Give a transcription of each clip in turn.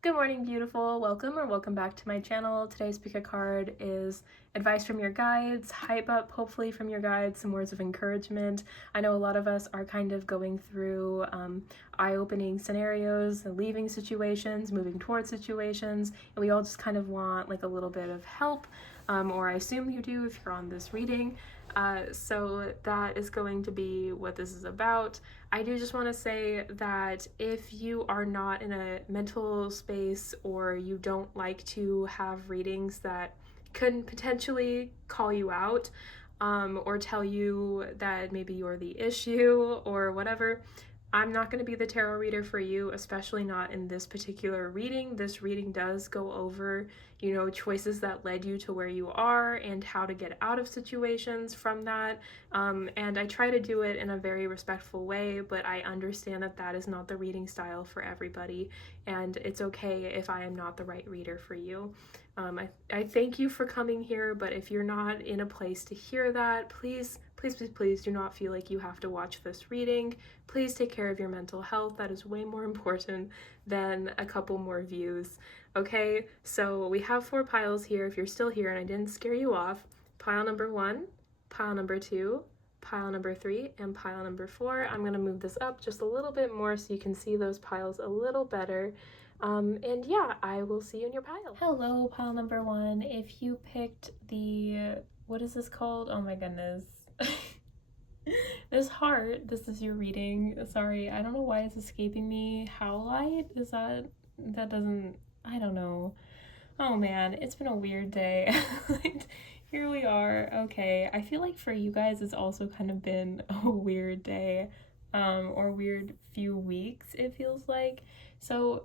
Good morning, beautiful. Welcome back to my channel. Today's pick a card is advice from your guides, hype up, hopefully from your guides, some words of encouragement. I know a lot of us are kind of going through eye-opening scenarios, leaving situations, moving towards situations, and we all just kind of want like a little bit of help, or I assume you do if you're on this reading. So that is going to be what this is about. I do just want to say that if you are not in a mental space or you don't like to have readings that could potentially call you out, or tell you that maybe you're the issue or whatever, I'm not going to be the tarot reader for you, especially not in this particular reading. This reading does go over, choices that led you to where you are and how to get out of situations from that. And I try to do it in a very respectful way, but I understand that that is not the reading style for everybody, and it's okay if I am not the right reader for you. I thank you for coming here, but if you're not in a place to hear that, please do not feel like you have to watch this reading. Please take care of your mental health. That is way more important than a couple more views. Okay, so we have 4 piles here if you're still here and I didn't scare you off. Pile number 1, pile number 2, pile number 3, and pile number 4. I'm going to move this up just a little bit more so you can see those piles a little better. And yeah, I will see you in your pile. Hello, pile number 1. If you picked the, what is this called? Oh my goodness. This heart, this is your reading. Sorry, I don't know why it's escaping me. Howlite? Is that doesn't, I don't know. Oh man, it's been a weird day. Here we are. Okay, I feel like for you guys it's also kind of been a weird day, or weird few weeks, it feels like. So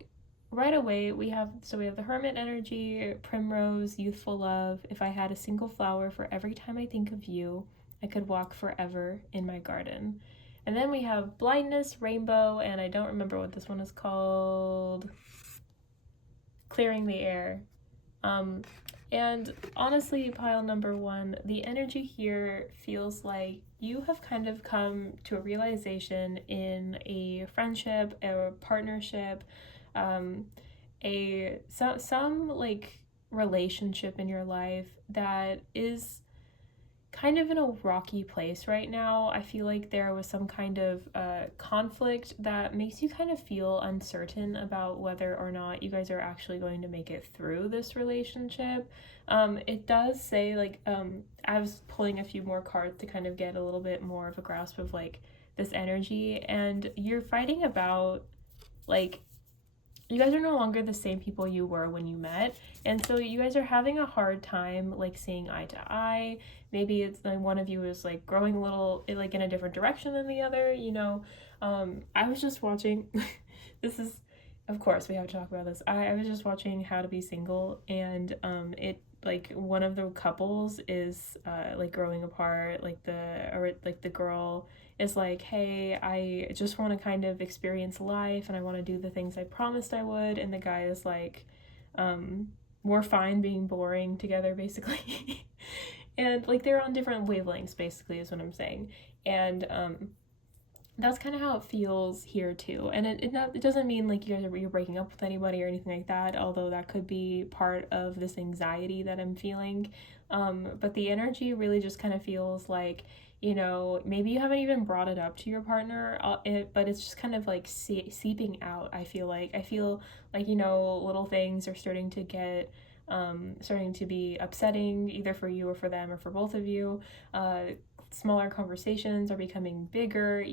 right away we have the Hermit energy, Primrose, Youthful Love. If I had a single flower for every time I think of you, I could walk forever in my garden. And then we have Blindness, Rainbow, and I don't remember what this one is called. Clearing the Air. Um, and honestly, pile number 1, the energy here feels like you have kind of come to a realization in a friendship or partnership, some like relationship in your life that is kind of in a rocky place right now. I feel like there was some kind of conflict that makes you kind of feel uncertain about whether or not you guys are actually going to make it through this relationship. It does say, like, I was pulling a few more cards to kind of get a little bit more of a grasp of, like, this energy, and you're fighting about, like, you guys are no longer the same people you were when you met, and so you guys are having a hard time like seeing eye to eye. Maybe it's like one of you is like growing a little like in a different direction than the other. I was just watching this is, of course we have to talk about this. I was just watching How to Be Single, and it like one of the couples is like growing apart, like the girl is like, hey, I just want to kind of experience life and I want to do the things I promised I would. And the guy is like, we're fine being boring together, basically. And like they're on different wavelengths, basically, is what I'm saying. And that's kind of how it feels here too. And it doesn't mean like you're breaking up with anybody or anything like that, although that could be part of this anxiety that I'm feeling. But the energy really just kind of feels like, maybe you haven't even brought it up to your partner, but it's just kind of like seeping out. I feel like little things are starting to be upsetting, either for you or for them or for both of you. Smaller conversations are becoming bigger,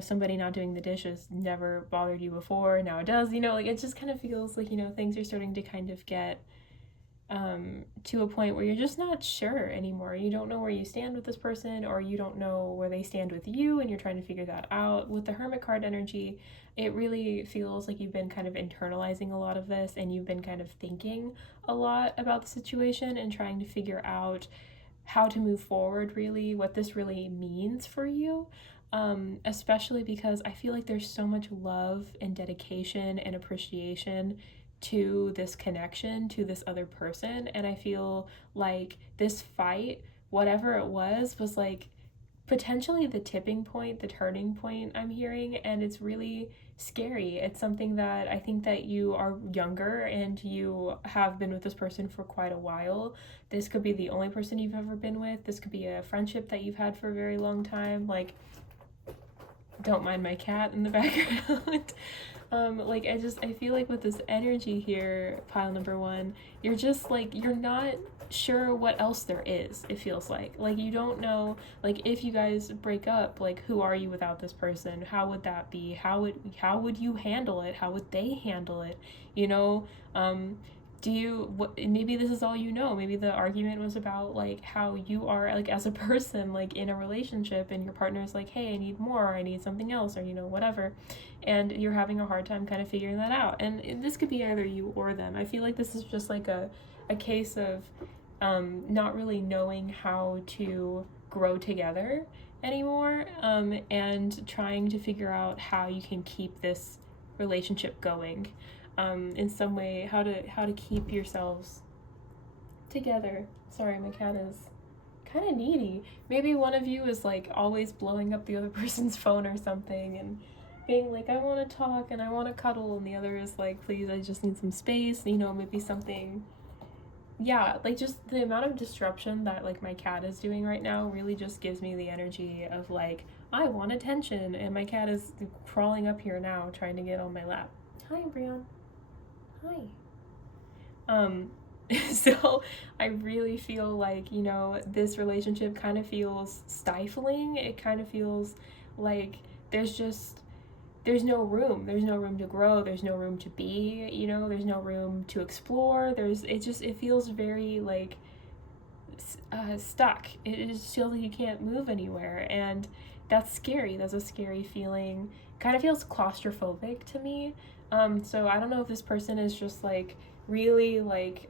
somebody not doing the dishes never bothered you before, now it does. Like it just kind of feels like things are starting to kind of get to a point where you're just not sure anymore. You don't know where you stand with this person, or you don't know where they stand with you, and you're trying to figure that out. With the Hermit card energy, it really feels like you've been kind of internalizing a lot of this, and you've been kind of thinking a lot about the situation and trying to figure out how to move forward, really, what this really means for you. Especially because I feel like there's so much love and dedication and appreciation to this connection, to this other person. And I feel like this fight, whatever it was like potentially the tipping point, the turning point I'm hearing. And it's really scary. It's something that I think that you are younger and you have been with this person for quite a while. This could be the only person you've ever been with. This could be a friendship that you've had for a very long time. Like, don't mind my cat in the background. Like I feel like with this energy here, pile number one, you're just like, you're not sure what else there is. It feels like you don't know, like if you guys break up, like who are you without this person? How would that be? How would you handle it? How would they handle it? You know, do you what maybe this is all you know. Maybe the argument was about like how you are like as a person, like in a relationship, and your partner's like, hey, I need more, or I need something else, or whatever, and you're having a hard time kind of figuring that out. And this could be either you or them. I feel like this is just like a case of not really knowing how to grow together anymore, and trying to figure out how you can keep this relationship going, in some way, how to keep yourselves together. Sorry, my cat is kind of needy. Maybe one of you is like always blowing up the other person's phone or something and being like, I want to talk and I want to cuddle, and the other is like, please, I just need some space, maybe something. Yeah, like just the amount of disruption that like my cat is doing right now really just gives me the energy of like, I want attention, and my cat is crawling up here now trying to get on my lap. Hi, Brian. Hi. Um, so I really feel like, this relationship kind of feels stifling. It kind of feels like there's just, there's no room. There's no room to grow. There's no room to be, there's no room to explore. It feels very like stuck. It just feels like you can't move anywhere. And that's scary. That's a scary feeling. Kind of feels claustrophobic to me. So I don't know if this person is just like really like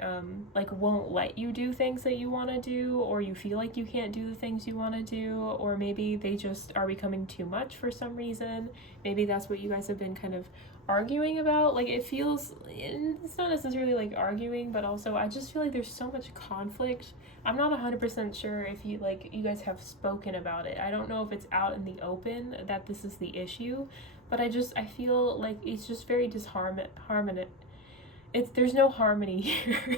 won't let you do things that you want to do, or you feel like you can't do the things you want to do, or maybe they just are becoming too much for some reason. Maybe that's what you guys have been kind of arguing about. Like it feels, it's not necessarily like arguing, but also I just feel like there's so much conflict. I'm not 100% sure if you guys have spoken about it. I don't know if it's out in the open that this is the issue, but I feel like it's just very disharmonious. There's no harmony here.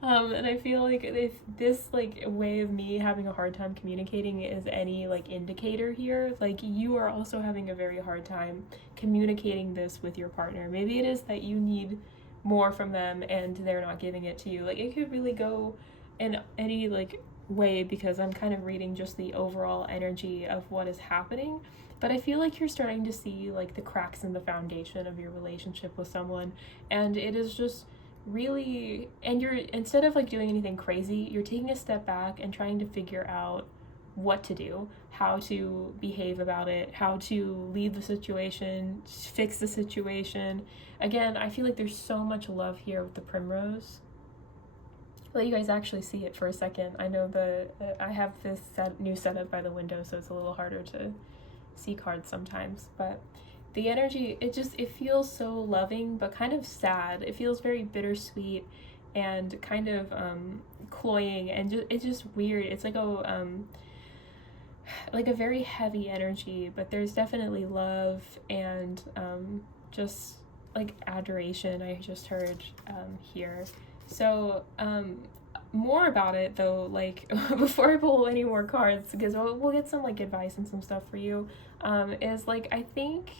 And I feel like if this like way of me having a hard time communicating is any like indicator here, like you are also having a very hard time communicating this with your partner. Maybe it is that you need more from them and they're not giving it to you. Like it could really go in any like way, because I'm kind of reading just the overall energy of what is happening. But I feel like you're starting to see like the cracks in the foundation of your relationship with someone, and it is just really, and you're, instead of like doing anything crazy, you're taking a step back and trying to figure out what to do, how to behave about it, how to leave the situation, fix the situation. Again, I feel like there's so much love here with the primrose. Let you guys actually see it for a second. I know I have this new setup by the window, so it's a little harder to see cards sometimes, but the energy, it feels so loving but kind of sad. It feels very bittersweet and kind of cloying, and it's just weird. It's like a very heavy energy, but there's definitely love and just like adoration I just heard here. So more about it though, like before I pull any more cards, because we'll get some like advice and some stuff for you, is like, I think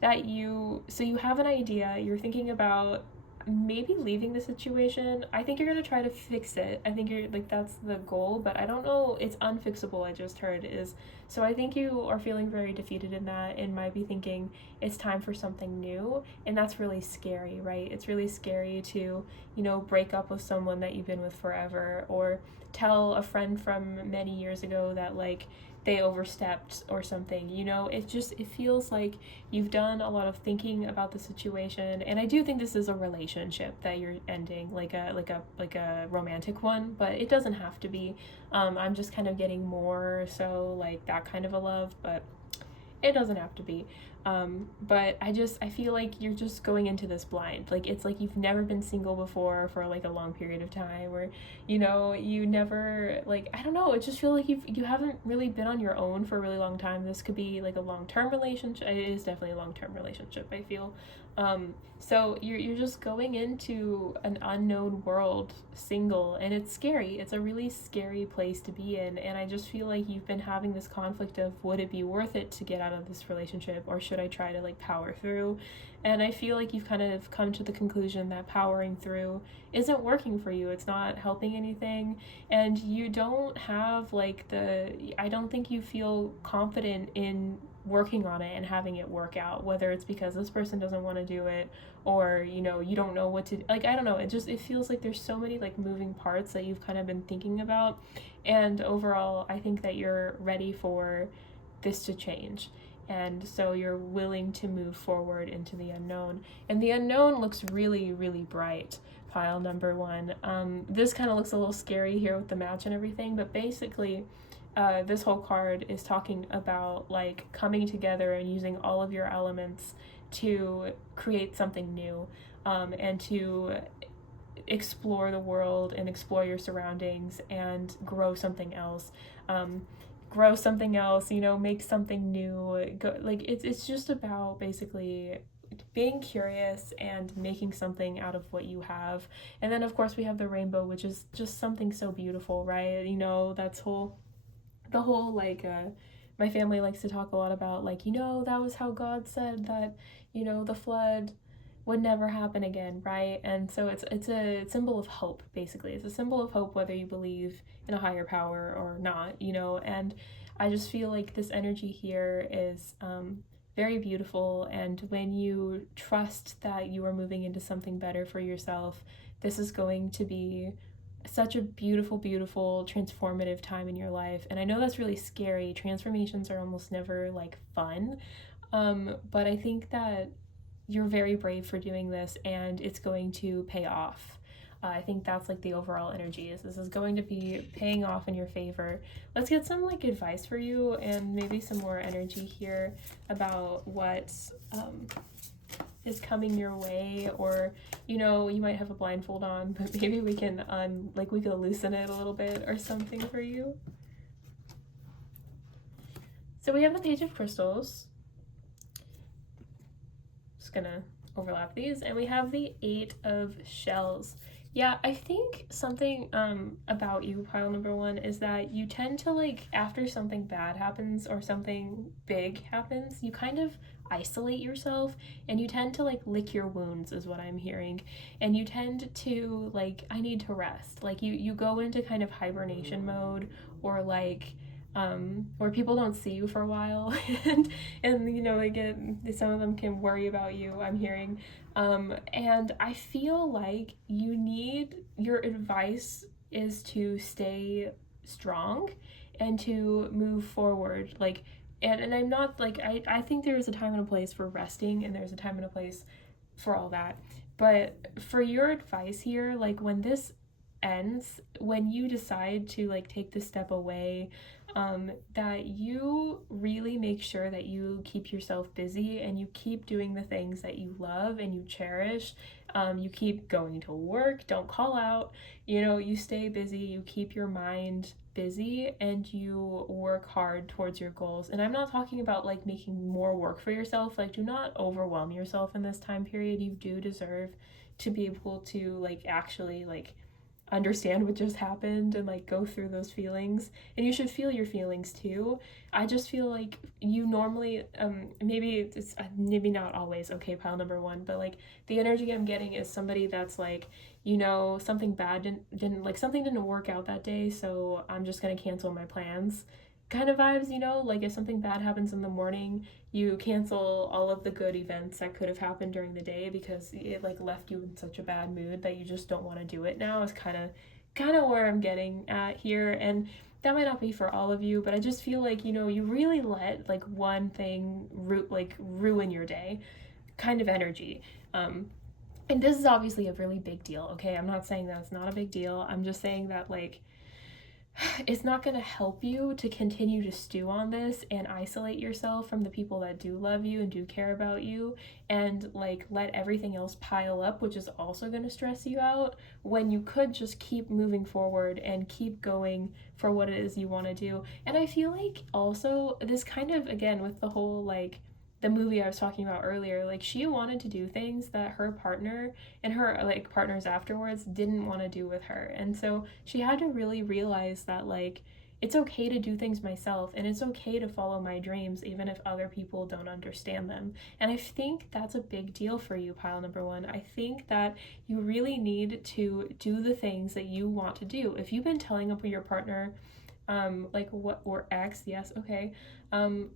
that you have an idea, you're thinking about maybe leaving the situation. I think you're gonna try to fix it. I think you're like, that's the goal, but I don't know, it's unfixable, I just heard is. So I think you are feeling very defeated in that and might be thinking it's time for something new, and that's really scary, right? It's really scary to, break up with someone that you've been with forever, or tell a friend from many years ago that like they overstepped or something. It feels like you've done a lot of thinking about the situation, and I do think this is a relationship that you're ending, like a romantic one, but it doesn't have to be. I'm just kind of getting more so like that kind of a love, but it doesn't have to be. But I feel like you're just going into this blind. Like, it's like you've never been single before for like a long period of time, or, you never, like, I don't know, it just feels like you haven't really been on your own for a really long time. This could be like a long-term relationship. It is definitely a long-term relationship, I feel. So you're just going into an unknown world single, and it's scary. It's a really scary place to be in, and I just feel like you've been having this conflict of, would it be worth it to get out of this relationship, or should I try to like power through? And I feel like you've kind of come to the conclusion that powering through isn't working for you. It's not helping anything, and you don't have like I don't think you feel confident in working on it and having it work out, whether it's because this person doesn't want to do it, or you don't know what to, like, I don't know, it feels like there's so many like moving parts that you've kind of been thinking about. And overall, I think that you're ready for this to change, and so you're willing to move forward into the unknown, and the unknown looks really, really bright, pile number one. This kind of looks a little scary here with the match and everything, but basically this whole card is talking about like coming together and using all of your elements to create something new, and to explore the world and explore your surroundings and grow something else. Grow something else, make something new. Like, it's just about basically being curious and making something out of what you have. And then of course we have the rainbow, which is just something so beautiful, right? That's the whole like my family likes to talk a lot about, like, that was how God said that, the flood would never happen again, right? And so it's a symbol of hope. Basically, it's a symbol of hope, whether you believe in a higher power or not. And I just feel like this energy here is very beautiful, and when you trust that you are moving into something better for yourself, this is going to be such a beautiful, beautiful, transformative time in your life. And I know that's really scary. Transformations are almost never like fun. But I think that you're very brave for doing this, and it's going to pay off. I think that's like the overall energy is this is going to be paying off in your favor. Let's get some like advice for you and maybe some more energy here about what is coming your way, or you might have a blindfold on, but maybe we can we could loosen it a little bit or something for you. So we have the Page of Crystals. Just gonna overlap these, and we have the Eight of Shells. Yeah, I think something about you, pile number one, is that you tend to, like, after something bad happens or something big happens, you kind of isolate yourself, and you tend to like lick your wounds, is what I'm hearing. And you tend to like, I need to rest. Like, you go into kind of hibernation mode, or like where people don't see you for a while, and they get, some of them can worry about you, I'm hearing. And I feel like your advice is to stay strong and to move forward. Like, and I'm not like, I think there is a time and a place for resting, and there's a time and a place for all that. But for your advice here, like, when this ends, when you decide to like take this step away, that you really make sure that you keep yourself busy, and you keep doing the things that you love and you cherish. You keep going to work, don't call out, you stay busy, you keep your mind busy, and you work hard towards your goals. And I'm not talking about like making more work for yourself. Like, do not overwhelm yourself in this time period. You do deserve to be able to like actually like understand what just happened and like go through those feelings, and you should feel your feelings too. I just feel like you normally maybe it's maybe not always, okay, pile number one, but like the energy I'm getting is somebody that's like, something bad didn't like, something didn't work out that day, so I'm just gonna cancel my plans kind of vibes. Like if something bad happens in the morning, you cancel all of the good events that could have happened during the day because it like left you in such a bad mood that you just don't want to do it now, is kind of where I'm getting at here. And that might not be for all of you, but I just feel like, you really let like one thing ruin your day kind of energy. And this is obviously a really big deal, okay? I'm not saying that it's not a big deal. I'm just saying that like it's not going to help you to continue to stew on this and isolate yourself from the people that do love you and do care about you, and like let everything else pile up, which is also going to stress you out, when you could just keep moving forward and keep going for what it is you want to do. And I feel like also this kind of, again, with the whole like the movie I was talking about earlier, like she wanted to do things that her partner and her like partners afterwards didn't want to do with her. And so she had to really realize that like it's okay to do things myself, and it's okay to follow my dreams even if other people don't understand them. And I think that's a big deal for you, pile number one. I think that you really need to do the things that you want to do. If you've been telling up with your partner like what, or ex, yes, okay,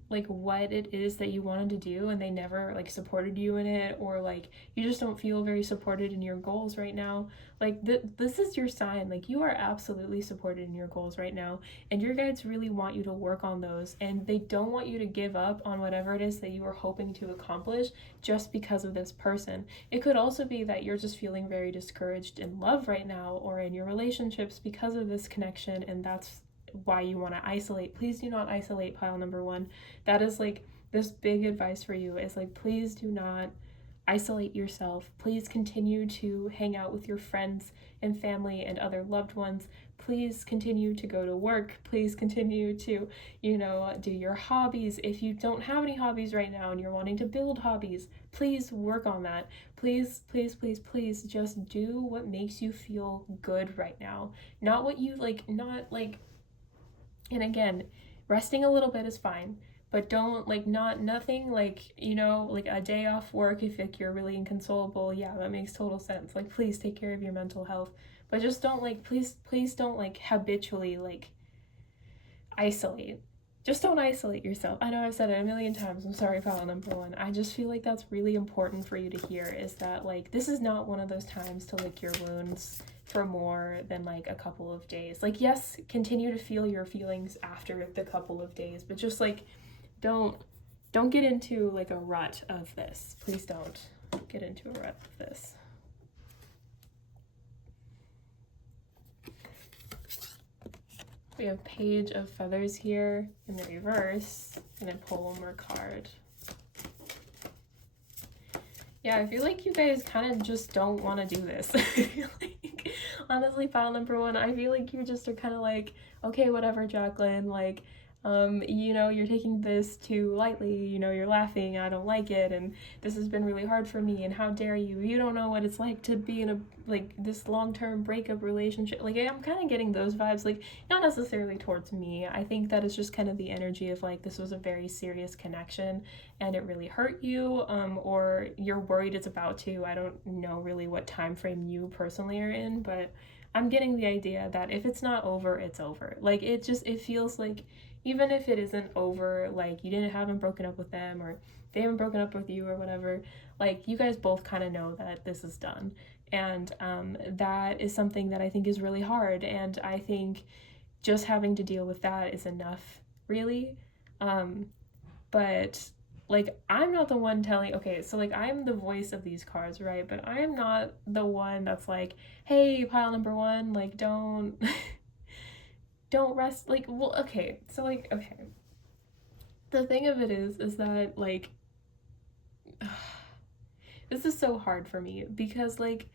like what it is that you wanted to do and they never like supported you in it, or like you just don't feel very supported in your goals right now, like this is your sign. Like you are absolutely supported in your goals right now, and your guides really want you to work on those, and they don't want you to give up on whatever it is that you are hoping to accomplish just because of this person. It could also be that you're just feeling very discouraged in love right now or in your relationships because of this connection, and that's why you want to isolate. Please do not isolate, pile number one. That is like this big advice for you, is like please do not isolate yourself. Please continue to hang out with your friends and family and other loved ones. Please continue to go to work. Please continue to, do your hobbies. If you don't have any hobbies right now and you're wanting to build hobbies, please work on that. Please, please, please, please just do what makes you feel good right now. Not what you like, not like, and again, resting a little bit is fine, but don't like not nothing like, like a day off work if like you're really inconsolable. Yeah, that makes total sense. Like please take care of your mental health, but just don't like, please don't like habitually like isolate. Just don't isolate yourself. I know I've said it a million times. I'm sorry, pile number one. I just feel like that's really important for you to hear, is that like this is not one of those times to lick your wounds for more than like a couple of days. Like yes, continue to feel your feelings after the couple of days, but just like don't get into like a rut of this. Please don't get into a rut of this. We have Page of Feathers here in the reverse, and then pull one more card. Yeah, I feel like you guys kind of just don't want to do this. Like, honestly, pile number one, I feel like you just are kind of like, okay, whatever, Jacqueline, like, you're taking this too lightly, you're laughing, I don't like it, and this has been really hard for me, and how dare you? You don't know what it's like to be in a, like, this long-term breakup relationship. Like, I'm kind of getting those vibes, like, not necessarily towards me. I think that it's just kind of the energy of, like, this was a very serious connection, and it really hurt you, or you're worried it's about to. I don't know really what time frame you personally are in, but I'm getting the idea that if it's not over, it's over. Like, it feels like, even if it isn't over, like you haven't broken up with them, or they haven't broken up with you or whatever, like you guys both kind of know that this is done. And that is something that I think is really hard. And I think just having to deal with that is enough, really. But like, I'm not the one telling, okay, so like I'm the voice of these cards, right? But I am not the one that's like, hey, pile number one, like don't don't rest, like, well, okay, so like, okay, the thing of it is that like this is so hard for me, because like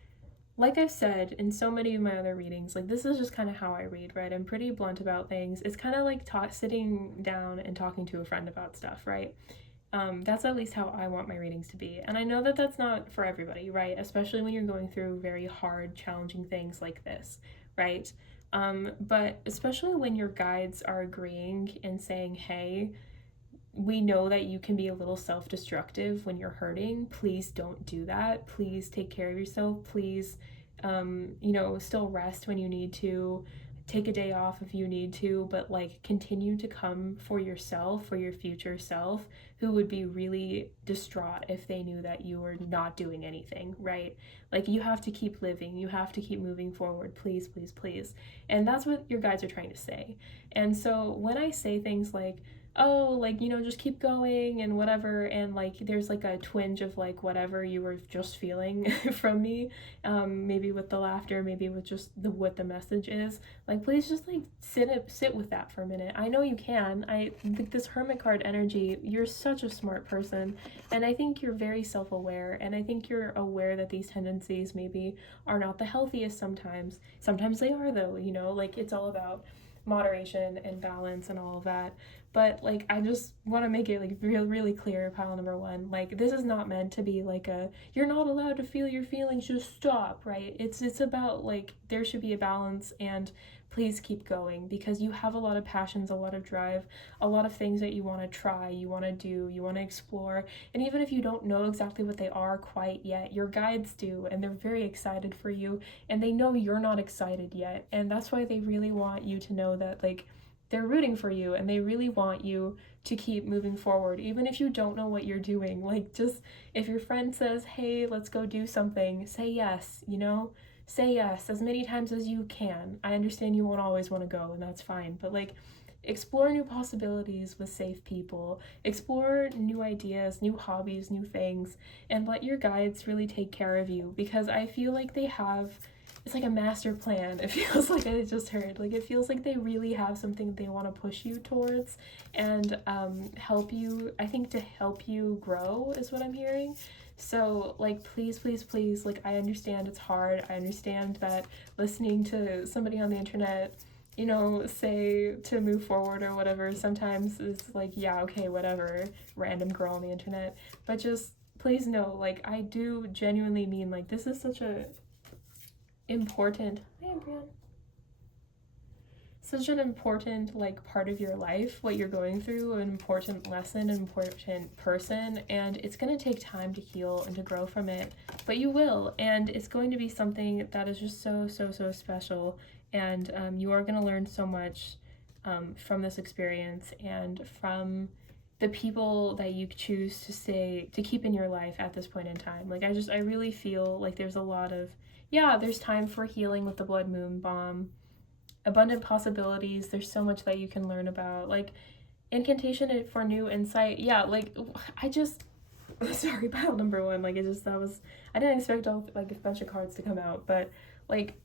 I've said in so many of my other readings, like this is just kind of how I read, right? I'm pretty blunt about things. It's kind of like sitting down and talking to a friend about stuff, right? That's at least how I want my readings to be. And I know that that's not for everybody, right? Especially when you're going through very hard, challenging things like this, right? But especially when your guides are agreeing and saying, hey, we know that you can be a little self-destructive when you're hurting. Please don't do that. Please take care of yourself. Please, still rest when you need to. Take a day off if you need to, but like continue to come for yourself, for your future self, who would be really distraught if they knew that you were not doing anything, right? Like you have to keep living, you have to keep moving forward, please, please, please. And that's what your guides are trying to say. And so when I say things like, oh, like, just keep going and whatever. And like, there's like a twinge of like whatever you were just feeling from me, maybe with the laughter, maybe with just what the message is. Like, please just like sit with that for a minute. I know you can. I think this Hermit card energy, you're such a smart person. And I think you're very self aware. And I think you're aware that these tendencies maybe are not the healthiest sometimes. Sometimes they are, though, like it's all about moderation and balance and all of that. But like, I just want to make it like really clear, pile number one, like this is not meant to be like a you're not allowed to feel your feelings, just stop, right? It's about like there should be a balance, and please keep going because you have a lot of passions, a lot of drive, a lot of things that you want to try, you want to do, you want to explore. And even if you don't know exactly what they are quite yet, your guides do, and they're very excited for you, and they know you're not excited yet. And that's why they really want you to know that like they're rooting for you, and they really want you to keep moving forward even if you don't know what you're doing. Like, just if your friend says, hey, let's go do something, say yes. Say yes as many times as you can. I understand you won't always want to go, and that's fine, but like, explore new possibilities with safe people, explore new ideas, new hobbies, new things, and let your guides really take care of you, because I feel like they have, it's like a master plan. It feels like I just heard. Like, it feels like they really have something they want to push you towards and help you. I think to help you grow is what I'm hearing. So, like, please, like, I understand it's hard. I understand that listening to somebody on the internet, say to move forward or whatever, sometimes it's like, yeah, okay, whatever, random girl on the internet. But just please know, like, I do genuinely mean, like, this is such a important, hey Brian, such an important like part of your life, what you're going through, an important lesson, an important person, and it's going to take time to heal and to grow from it, but you will, and it's going to be something that is just so special, and you are going to learn so much from this experience and from the people that you choose to keep in your life at this point in time. Like, I really feel like there's a lot of, yeah, there's time for healing with the blood moon bomb, abundant possibilities, there's so much that you can learn about, like incantation for new insight. Yeah, like I just sorry, pile number one, like I didn't expect all like a bunch of cards to come out, but like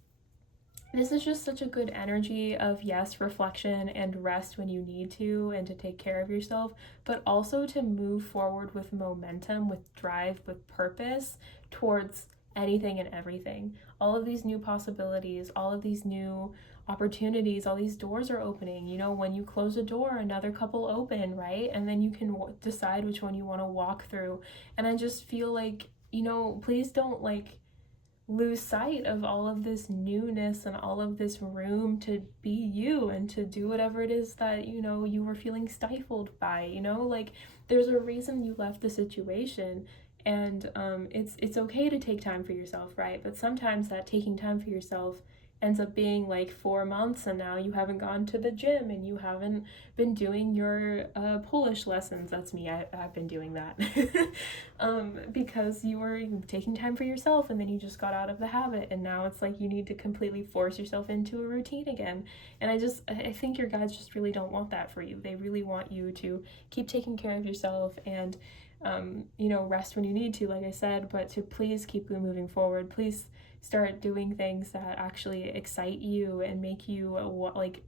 this is just such a good energy of, yes, reflection and rest when you need to, and to take care of yourself, but also to move forward with momentum, with drive, with purpose towards anything and everything. All of these new possibilities, all of these new opportunities, all these doors are opening. When you close a door, another couple open, right? And then you can decide which one you want to walk through. And I just feel like, please don't like lose sight of all of this newness and all of this room to be you and to do whatever it is that you were feeling stifled by. Like, there's a reason you left the situation, and it's okay to take time for yourself, right? But sometimes that taking time for yourself ends up being like 4 months, and now you haven't gone to the gym and you haven't been doing your Polish lessons. That's me. I've been doing that because you were taking time for yourself, and then you just got out of the habit, and now it's like you need to completely force yourself into a routine again. And I think your guides just really don't want that for you. They really want you to keep taking care of yourself and rest when you need to, like I said, but to please keep moving forward. Please start doing things that actually excite you and make you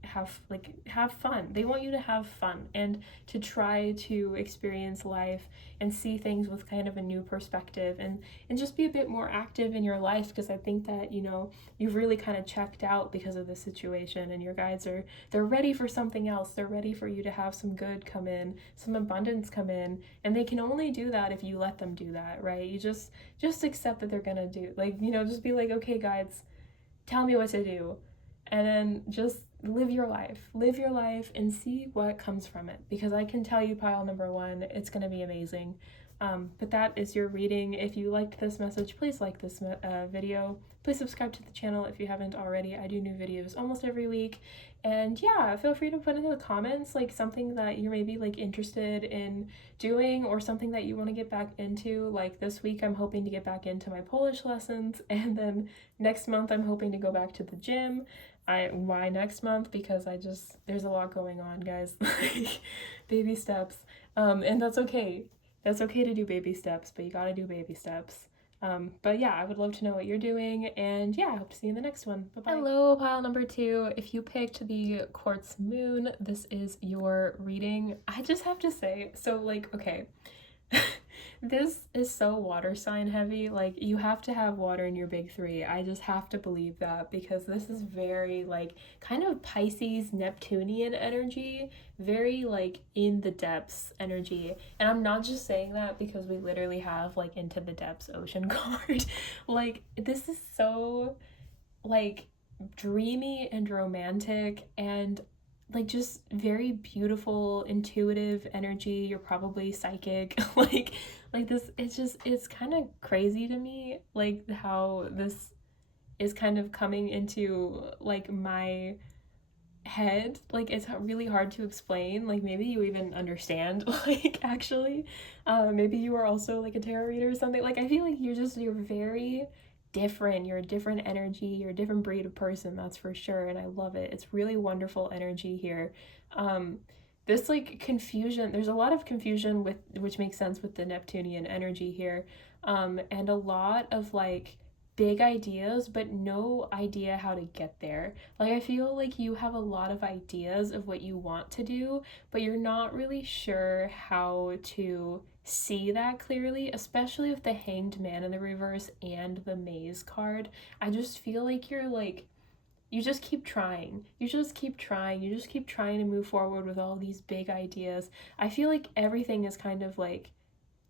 have fun. They want you to have fun and to try to experience life and see things with kind of a new perspective, and just be a bit more active in your life, because I think that you've really kind of checked out because of the situation, and your guides they're ready for something else. They're ready for you to have some good come in, some abundance come in, and they can only do that if you let them do that, right? You just accept that they're gonna do, like, just be like, okay guides, tell me what to do, and then just live your life and see what comes from it, because I can tell you, pile number one, it's gonna be amazing. But that is your reading. If you liked this message, please like this video. Please subscribe to the channel if you haven't already. I do new videos almost every week. And yeah, feel free to put in the comments like something that you're maybe like interested in doing, or something that you want to get back into. Like this week, I'm hoping to get back into my Polish lessons, and then next month I'm hoping to go back to the gym. Why next month? Because there's a lot going on, guys. Like baby steps. And that's okay. That's okay to do baby steps, but you gotta do baby steps. But yeah, I would love to know what you're doing, and yeah, I hope to see you in the next one. Bye bye. Hello, pile number 2. If you picked the Quartz Moon, this is your reading. I just have to say, so like, okay. This is so water sign heavy. Like, you have to have water in your big 3. I just have to believe that because this is very, like, kind of Pisces Neptunian energy, very, like, in the depths energy. And I'm not just saying that because we literally have, like, Into the Depths Ocean card. Like, this is so, like, dreamy and romantic and like just very beautiful intuitive energy. You're probably psychic. Like this, it's kind of crazy to me like how this is kind of coming into like my head. Like it's really hard to explain. Like maybe you even understand like actually maybe you are also like a tarot reader or something. Like I feel like you're very different. You're a different energy. You're a different breed of person, that's for sure, and I love it. It's really wonderful energy here. This like confusion, there's a lot of confusion with, which makes sense with the Neptunian energy here, and a lot of like big ideas but no idea how to get there. Like I feel like you have a lot of ideas of what you want to do, but you're not really sure how to see that clearly, especially with the Hanged Man in the reverse and the Maze card. I just feel like you're like, you just keep trying. You just keep trying. You just keep trying to move forward with all these big ideas. I feel like everything is kind of like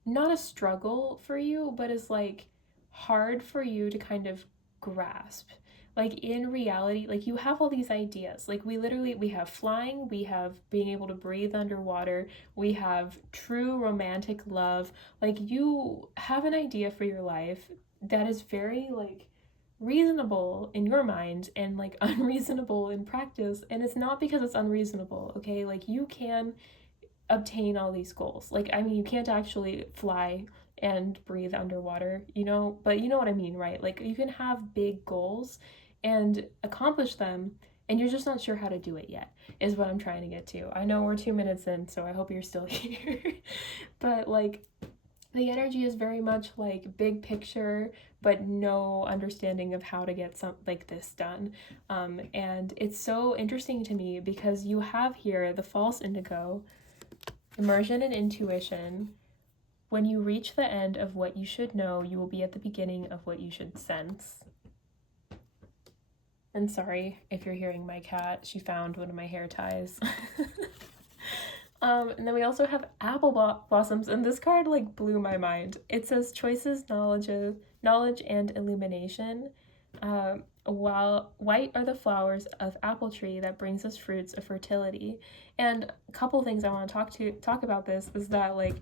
not a struggle for you, but is like hard for you to kind of grasp. Like in reality, like you have all these ideas. Like we have flying, we have being able to breathe underwater, we have true romantic love. Like you have an idea for your life that is very like reasonable in your mind and like unreasonable in practice, and it's not because it's unreasonable, okay? Like you can obtain all these goals. Like, I mean, you can't actually fly and breathe underwater, you know, but you know what I mean, right? Like, you can have big goals and accomplish them, and you're just not sure how to do it yet, is what I'm trying to get to. I know we're 2 minutes in, so I hope you're still here. But, like, the energy is very much like big picture, but no understanding of how to get something like this done. And it's so interesting to me because you have here the false indigo, immersion and intuition. When you reach the end of what you should know, you will be at the beginning of what you should sense. And sorry if you're hearing my cat, she found one of my hair ties. And then we also have apple blossoms, and this card like blew my mind. It says choices, knowledge and illumination. While white are the flowers of apple tree that brings us fruits of fertility. And a couple things I want to talk about this is that like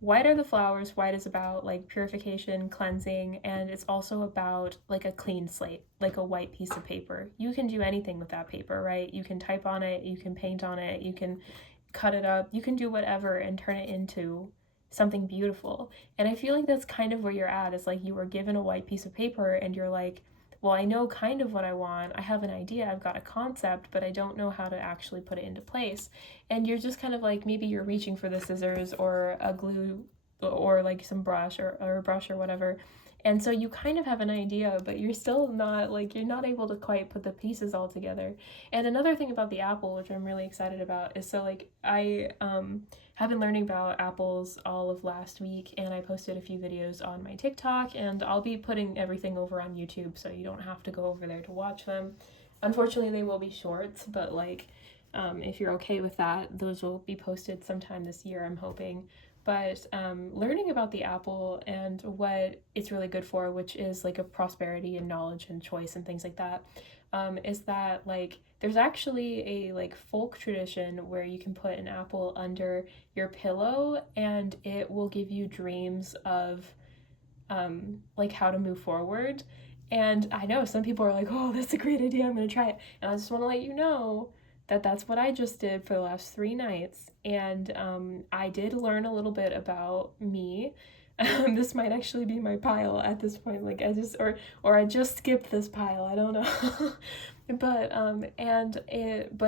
white are the flowers. White is about like purification, cleansing, and it's also about like a clean slate, like a white piece of paper. You can do anything with that paper, right? You can type on it, you can paint on it, you can cut it up, you can do whatever and turn it into something beautiful. And I feel like that's kind of where you're at. It's like you were given a white piece of paper and you're like, well, I know kind of what I want. I have an idea, I've got a concept, but I don't know how to actually put it into place. And you're just kind of like, maybe you're reaching for the scissors or a glue or like some brush or a brush or whatever. And so you kind of have an idea, but you're still not like, you're not able to quite put the pieces all together. And another thing about the apple, which I'm really excited about, is so like I have been learning about apples all of last week, and I posted a few videos on my TikTok, and I'll be putting everything over on YouTube, so you don't have to go over there to watch them. Unfortunately, they will be shorts, but like if you're okay with that, those will be posted sometime this year, I'm hoping. But learning about the apple and what it's really good for, which is like a prosperity and knowledge and choice and things like that, is that like there's actually a like folk tradition where you can put an apple under your pillow and it will give you dreams of like how to move forward. And I know some people are like, oh, that's a great idea, I'm gonna try it. And I just want to let you know that that's what I just did for the last 3 nights. And I did learn a little bit about me. This might actually be my pile at this point. Like or I just skipped this pile. I don't know. But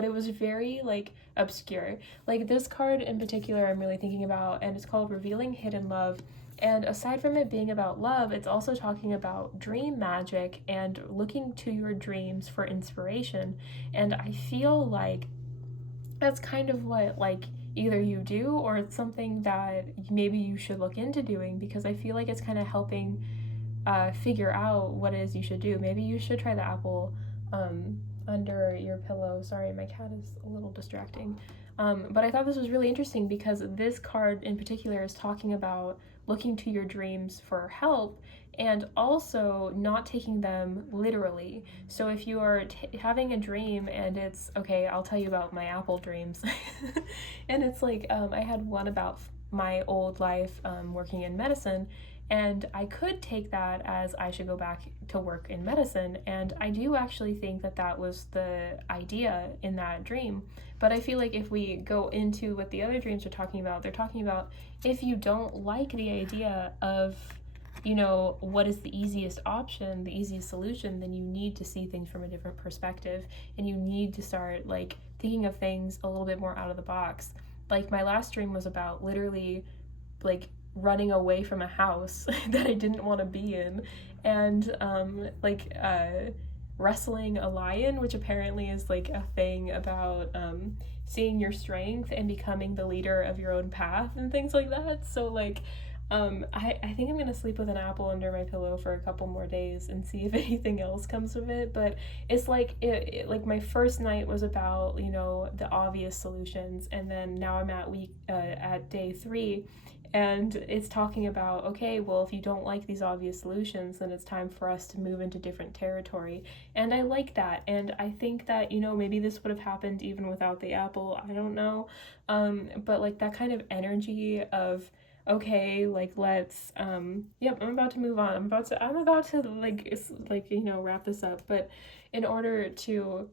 it was very like obscure. Like this card in particular, I'm really thinking about, and it's called Revealing Hidden Love. And aside from it being about love, it's also talking about dream magic and looking to your dreams for inspiration. And I feel like that's kind of what like either you do or it's something that maybe you should look into doing, because I feel like it's kind of helping figure out what it is you should do. Maybe you should try the apple under your pillow. Sorry, my cat is a little distracting. But I thought this was really interesting because this card in particular is talking about looking to your dreams for help and also not taking them literally. So if you are having a dream and it's okay, I'll tell you about my apple dreams. And it's like I had one about my old life working in medicine, and I could take that as I should go back to work in medicine. And I do actually think that that was the idea in that dream. But I feel like if we go into what the other dreams are talking about, they're talking about if you don't like the idea of, you know, what is the easiest option, the easiest solution, then you need to see things from a different perspective. And you need to start like thinking of things a little bit more out of the box. Like my last dream was about literally like running away from a house that I didn't want to be in, and wrestling a lion, which apparently is like a thing about seeing your strength and becoming the leader of your own path and things like that. So like I think I'm gonna sleep with an apple under my pillow for a couple more days and see if anything else comes of it. But it's like like my first night was about, you know, the obvious solutions, and then now I'm at day 3, and it's talking about, okay, well, if you don't like these obvious solutions, then it's time for us to move into different territory. And I like that, and I think that, you know, maybe this would have happened even without the apple. I don't know. But like that kind of energy of, okay, like let's yep, I'm about to move on. I'm about to like you know, wrap this up. But in order to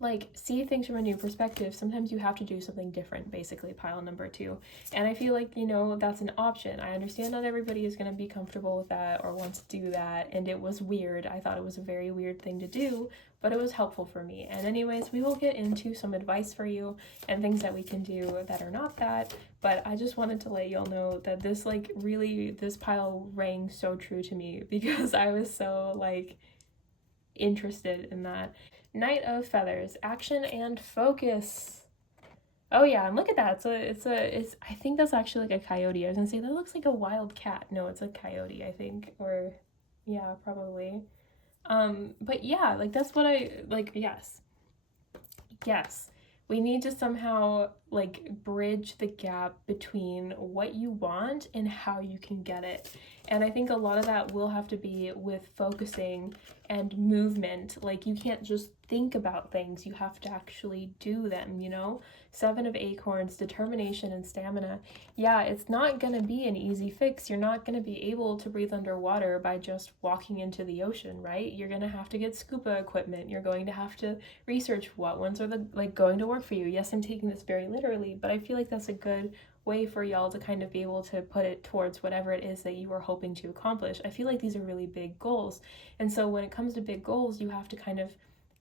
like see things from a new perspective, sometimes you have to do something different, basically pile number 2. And I feel like, you know, that's an option. I understand not everybody is going to be comfortable with that or wants to do that, and it was weird. I thought it was a very weird thing to do, but it was helpful for me. And anyways, we will get into some advice for you and things that we can do that are not that, but I just wanted to let y'all know that this like really, this pile rang so true to me because I was so like interested in that. Knight of Feathers, action and focus. Oh yeah, and look at that. It's I think that's actually like a coyote. I was gonna say that looks like a wild cat. No, it's a coyote, I think. Or yeah, probably. But yeah, like that's what I like, yes. Yes. We need to somehow like bridge the gap between what you want and how you can get it. And I think a lot of that will have to be with focusing and movement. Like you can't just think about things, you have to actually do them, you know? 7 of acorns, determination and stamina. Yeah, it's not gonna be an easy fix. You're not gonna be able to breathe underwater by just walking into the ocean, right? You're gonna have to get scuba equipment. You're going to have to research what ones are the like going to work for you. Yes, I'm taking this very literally, but I feel like that's a good way for y'all to kind of be able to put it towards whatever it is that you are hoping to accomplish. I feel like these are really big goals. And so when it comes to big goals, you have to kind of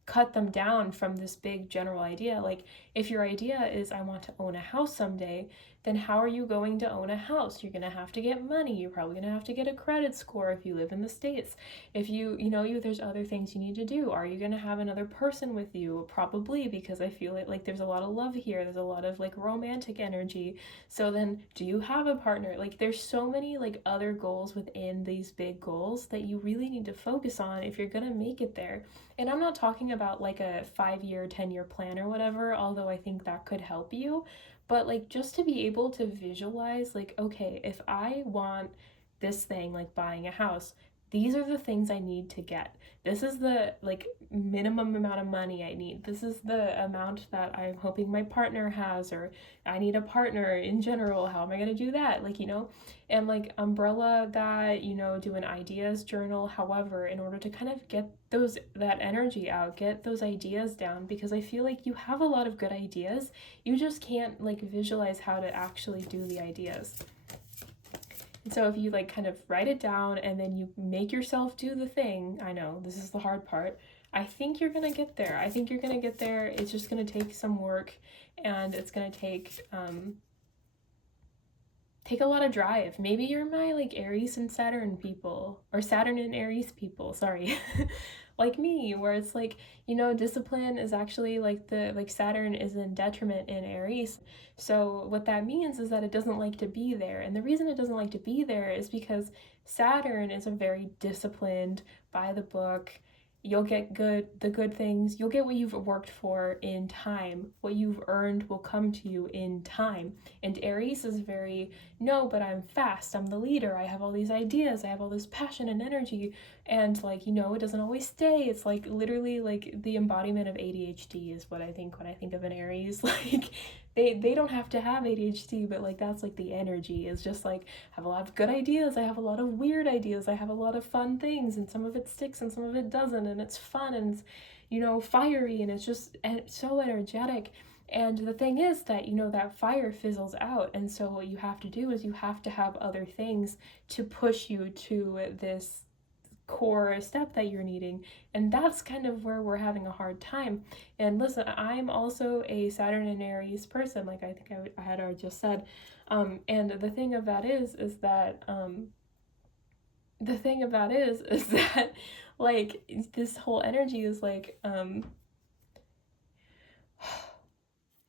cut them down from this big general idea. Like if your idea is I want to own a house someday, then how are you going to own a house? You're going to have to get money. You're probably going to have to get a credit score if you live in the States. If you there's other things you need to do. Are you going to have another person with you? Probably, because I feel like there's a lot of love here. There's a lot of like romantic energy. So then do you have a partner? Like there's so many like other goals within these big goals that you really need to focus on if you're going to make it there. And I'm not talking about like a 5-year, 10-year plan or whatever, although I think that could help you. But like just to be able to visualize like, okay, if I want this thing, like buying a house, these are the things I need to get. This is the like minimum amount of money I need. This is the amount that I'm hoping my partner has, or I need a partner in general. How am I going to do that? Like, and like umbrella that, do an ideas journal. However, in order to kind of get that energy out, get those ideas down, because I feel like you have a lot of good ideas. You just can't like visualize how to actually do the ideas. So if you like kind of write it down and then you make yourself do the thing, I know this is the hard part. I think you're gonna get there. I think you're gonna get there. It's just gonna take some work, and it's gonna take a lot of drive. Maybe you're my like Aries and Saturn people, or Saturn and Aries people, sorry. Like me, where it's like, discipline is actually like Saturn is in detriment in Aries. So what that means is that it doesn't like to be there. And the reason it doesn't like to be there is because Saturn is a very disciplined, by the book, you'll get the good things, you'll get what you've worked for in time. What you've earned will come to you in time. And Aries is very, no, but I'm fast, I'm the leader, I have all these ideas, I have all this passion and energy, and like, it doesn't always stay. It's like literally like the embodiment of ADHD is what I think when I think of an Aries. Like they don't have to have ADHD, but like that's like the energy is just like, I have a lot of good ideas, I have a lot of weird ideas, I have a lot of fun things, and some of it sticks and some of it doesn't, and it's fun, and it's fiery, and it's just so energetic. And the thing is that that fire fizzles out, and so what you have to do is you have to have other things to push you to this core step that you're needing, and that's kind of where we're having a hard time. And listen, I'm also a Saturn and Aries person, like I think I had already just said, and the thing of that is that like this whole energy is like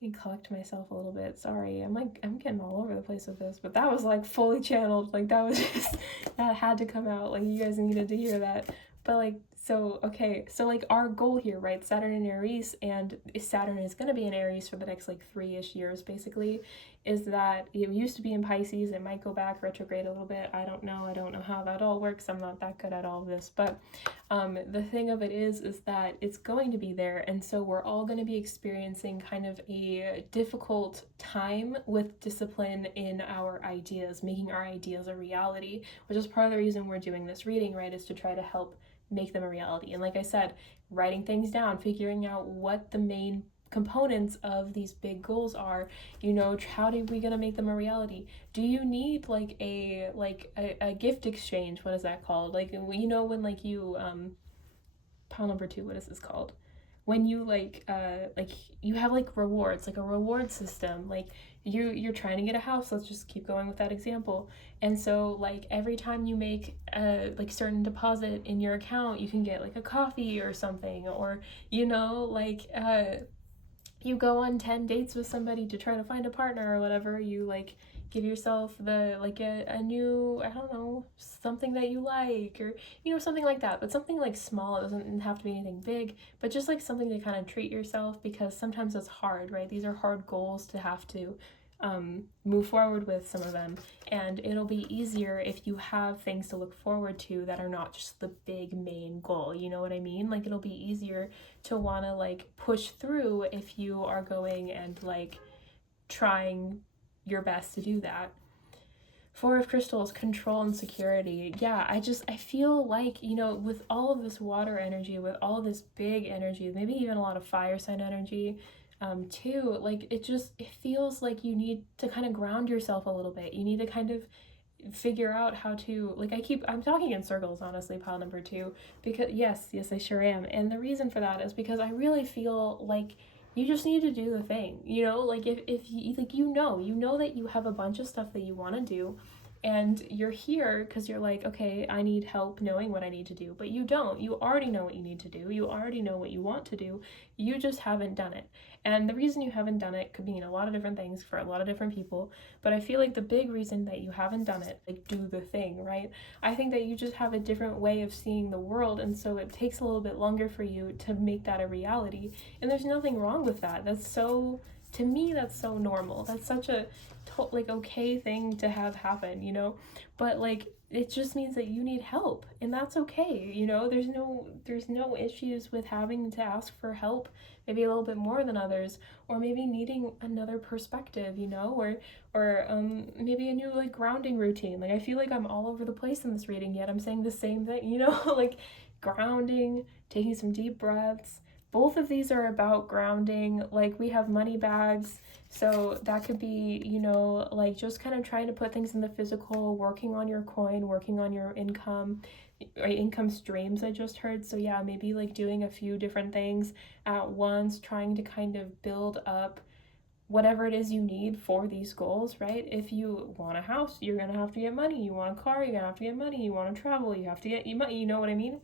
me collect myself a little bit. Sorry, I'm getting all over the place with this, but that was like fully channeled. Like that was just that had to come out. Like you guys needed to hear that. But like okay, so like our goal here, right? Saturn in Aries, and Saturn is gonna be in Aries for the next like 3-ish years, basically. Is that it used to be in Pisces? It might go back retrograde a little bit. I don't know how that all works. I'm not that good at all of this, but the thing of it is that it's going to be there, and so we're all going to be experiencing kind of a difficult time with discipline in our ideas, making our ideas a reality, which is part of the reason we're doing this reading, right? Is to try to help make them a reality. And like I said, writing things down, figuring out what the main components of these big goals are. How are we gonna make them a reality? Do you need like a gift exchange? What is that called? Like when like you pile number 2, what is this called, when you like you have like rewards, like a reward system, like you're trying to get a house, let's just keep going with that example. And so like every time you make a like certain deposit in your account, you can get like a coffee or something, or you go on 10 dates with somebody to try to find a partner or whatever, you like give yourself the like a new, I don't know, something that you like, or something like that. But something like small, it doesn't have to be anything big, but just like something to kind of treat yourself, because sometimes it's hard, right? These are hard goals to have to move forward with, some of them, and it'll be easier if you have things to look forward to that are not just the big main goal. You know what I mean? Like it'll be easier to want to like push through if you are going and like trying your best to do that. 4 of Crystals, control and security. Yeah, I feel like, with all of this water energy, with all this big energy, maybe even a lot of fire sign energy, too, like it feels like you need to kind of ground yourself a little bit. You need to kind of figure out how to, like, I'm talking in circles, honestly, pile number 2, because yes, I sure am. And the reason for that is because I really feel like you just need to do the thing, like if you like, that you have a bunch of stuff that you want to do, and you're here because you're like, okay, I need help knowing what I need to do. But you don't. You already know what you need to do. You already know what you want to do. You just haven't done it. And the reason you haven't done it could mean a lot of different things for a lot of different people. But I feel like the big reason that you haven't done it, like do the thing, right? I think that you just have a different way of seeing the world. And so it takes a little bit longer for you to make that a reality. And there's nothing wrong with that. To me, that's so normal. That's such a like okay thing to have happen, but like it just means that you need help, and that's okay. There's no issues with having to ask for help, maybe a little bit more than others, or maybe needing another perspective, or maybe a new like grounding routine. Like I feel like I'm all over the place in this reading, yet I'm saying the same thing, like grounding, taking some deep breaths. Both of these are about grounding. Like we have money bags, So that could be, like just kind of trying to put things in the physical, working on your coin, working on your income, or income streams, I just heard. So yeah, maybe like doing a few different things at once, trying to kind of build up whatever it is you need for these goals, right? If you want a house, you're gonna have to get money. You want a car, you're gonna have to get money. You want to travel, you have to get money. You know what I mean?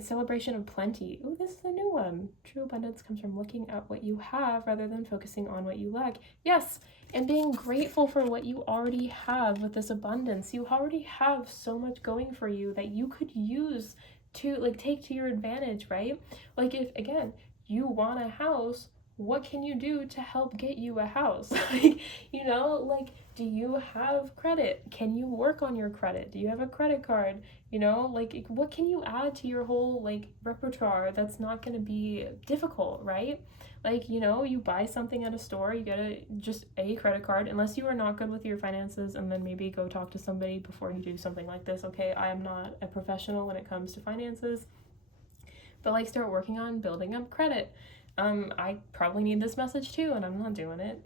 Celebration of plenty. Oh, this is a new one. True abundance comes from looking at what you have rather than focusing on what you lack. Yes, and being grateful for what you already have with this abundance. You already have so much going for you that you could use to like take to your advantage, right? Like if again, you want a house, what can you do to help get you a house? Like, like, do you have credit? Can you work on your credit? Do you have a credit card? Like, what can you add to your whole, like, repertoire that's not going to be difficult, right? Like, you buy something at a store, you get just a credit card, unless you are not good with your finances, and then maybe go talk to somebody before you do something like this. Okay, I am not a professional when it comes to finances, but like start working on building up credit. I probably need this message too, and I'm not doing it.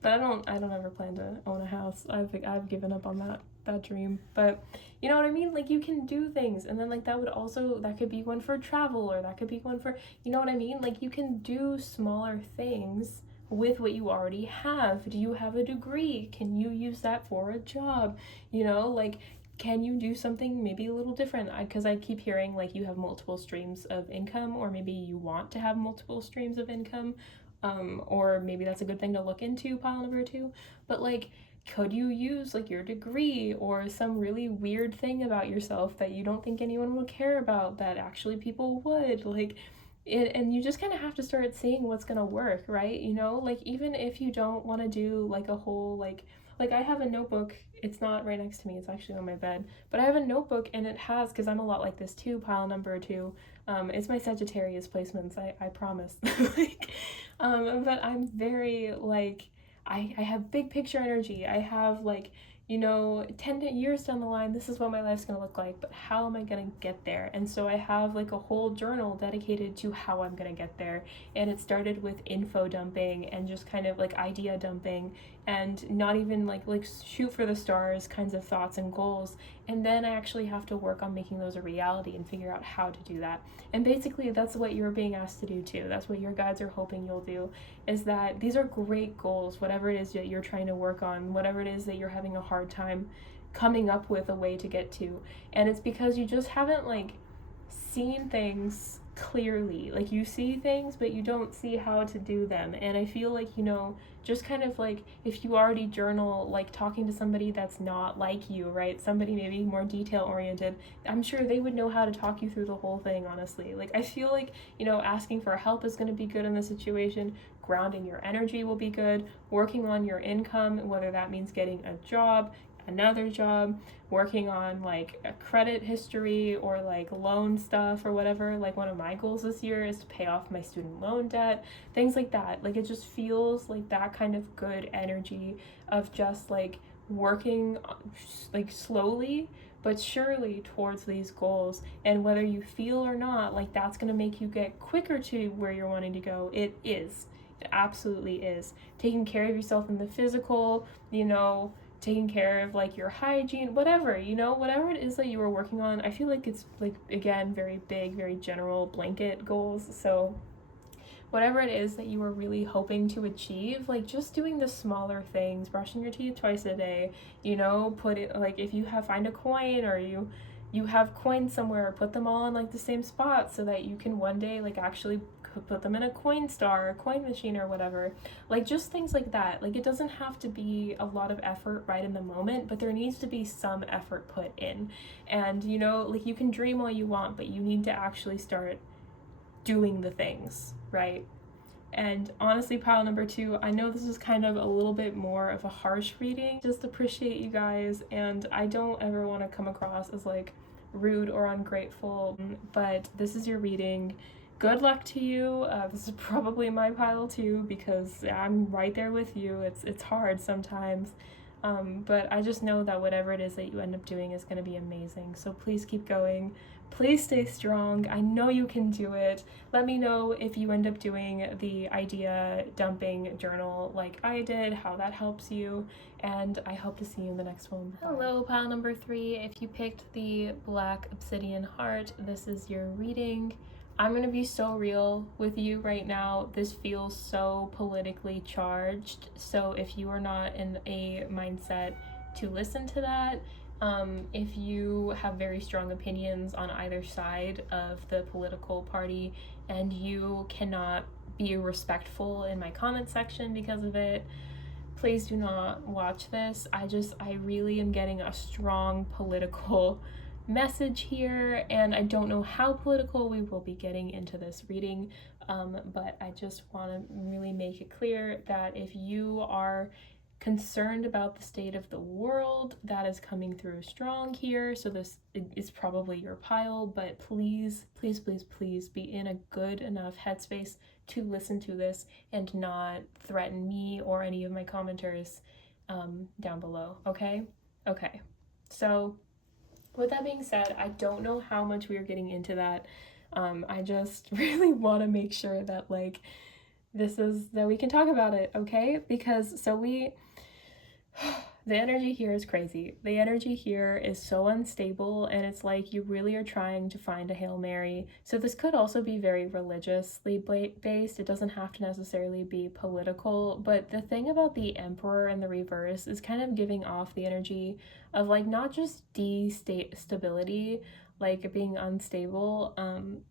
But I don't ever plan to own a house. I've given up on that dream. But you know what I mean? Like you can do things, and then like that could be one for travel, or that could be one for, you know what I mean? Like you can do smaller things with what you already have. Do you have a degree? Can you use that for a job? Like can you do something maybe a little different? Because I keep hearing like you have multiple streams of income, or maybe you want to have multiple streams of income, or maybe that's a good thing to look into, pile number 2. But like, could you use like your degree or some really weird thing about yourself that you don't think anyone would care about that actually people would? Like, and you just kind of have to start seeing what's gonna work, right? Like even if you don't want to do like a whole like I have a notebook. It's not right next to me, it's actually on my bed, but I have a notebook, and it has, because I'm a lot like this too, pile number 2. It's my Sagittarius placements, I promise. Like, but I'm very like, I have big picture energy. I have like, 10 years down the line, this is what my life's gonna look like, but how am I gonna get there? And so I have like a whole journal dedicated to how I'm gonna get there. And it started with info dumping and just kind of like idea dumping, and not even like shoot for the stars kinds of thoughts and goals. And then I actually have to work on making those a reality and figure out how to do that. And basically that's what you're being asked to do too. That's what your guides are hoping you'll do, is that these are great goals, whatever it is that you're trying to work on, whatever it is that you're having a hard time coming up with a way to get to. And it's because you just haven't like seen things clearly. Like you see things but you don't see how to do them. And I feel like, just kind of like if you already journal, like talking to somebody that's not like you, right? Somebody maybe more detail oriented, I'm sure they would know how to talk you through the whole thing, honestly. Like I feel like, asking for help is going to be good in this situation. Grounding your energy will be good. Working on your income, whether that means getting a job, another job, working on like a credit history or like loan stuff or whatever. Like one of my goals this year is to pay off my student loan debt, things like that. Like it just feels like that kind of good energy of just like working like slowly but surely towards these goals. And whether you feel or not like that's going to make you get quicker to where you're wanting to go, it is. It absolutely is. Taking care of yourself in the physical, taking care of like your hygiene, whatever it is that you are working on. I feel like it's like, again, very big, very general blanket goals. So whatever it is that you are really hoping to achieve, like just doing the smaller things, brushing your teeth twice a day, put it like, if you find a coin, or you have coins somewhere, put them all in like the same spot so that you can one day like actually put them in a Coinstar or coin machine or whatever. Like just things like that. Like it doesn't have to be a lot of effort right in the moment, but there needs to be some effort put in. And like you can dream all you want, but you need to actually start doing the things, right? And honestly, pile number 2, I know this is kind of a little bit more of a harsh reading. Just appreciate you guys, and I don't ever want to come across as like rude or ungrateful, but this is your reading. Good luck to you. This is probably my pile 2 because I'm right there with you. It's hard sometimes, but I just know that whatever it is that you end up doing is going to be amazing. So please keep going. Please stay strong. I know you can do it. Let me know if you end up doing the idea dumping journal like I did, how that helps you, and I hope to see you in the next one. Hello, pile number 3. If you picked the Black Obsidian Heart, this is your reading. I'm gonna be so real with you right now. This feels so politically charged, so if you are not in a mindset to listen to that, if you have very strong opinions on either side of the political party and you cannot be respectful in my comment section because of it, please do not watch this. I really am getting a strong political message here, and I don't know how political we will be getting into this reading, but I just want to really make it clear that if you are concerned about the state of the world, that is coming through strong here. So this is probably your pile, but please, please, please, please be in a good enough headspace to listen to this and not threaten me or any of my commenters down below, okay? Okay, so with that being said, I don't know how much we are getting into that. I just really want to make sure that like that we can talk about it, okay? Because the energy here is crazy. The energy here is so unstable, and it's like you really are trying to find a Hail Mary. So this could also be very religiously based. It doesn't have to necessarily be political, but the thing about the Emperor in the reverse is kind of giving off the energy of like not just stability, like being unstable,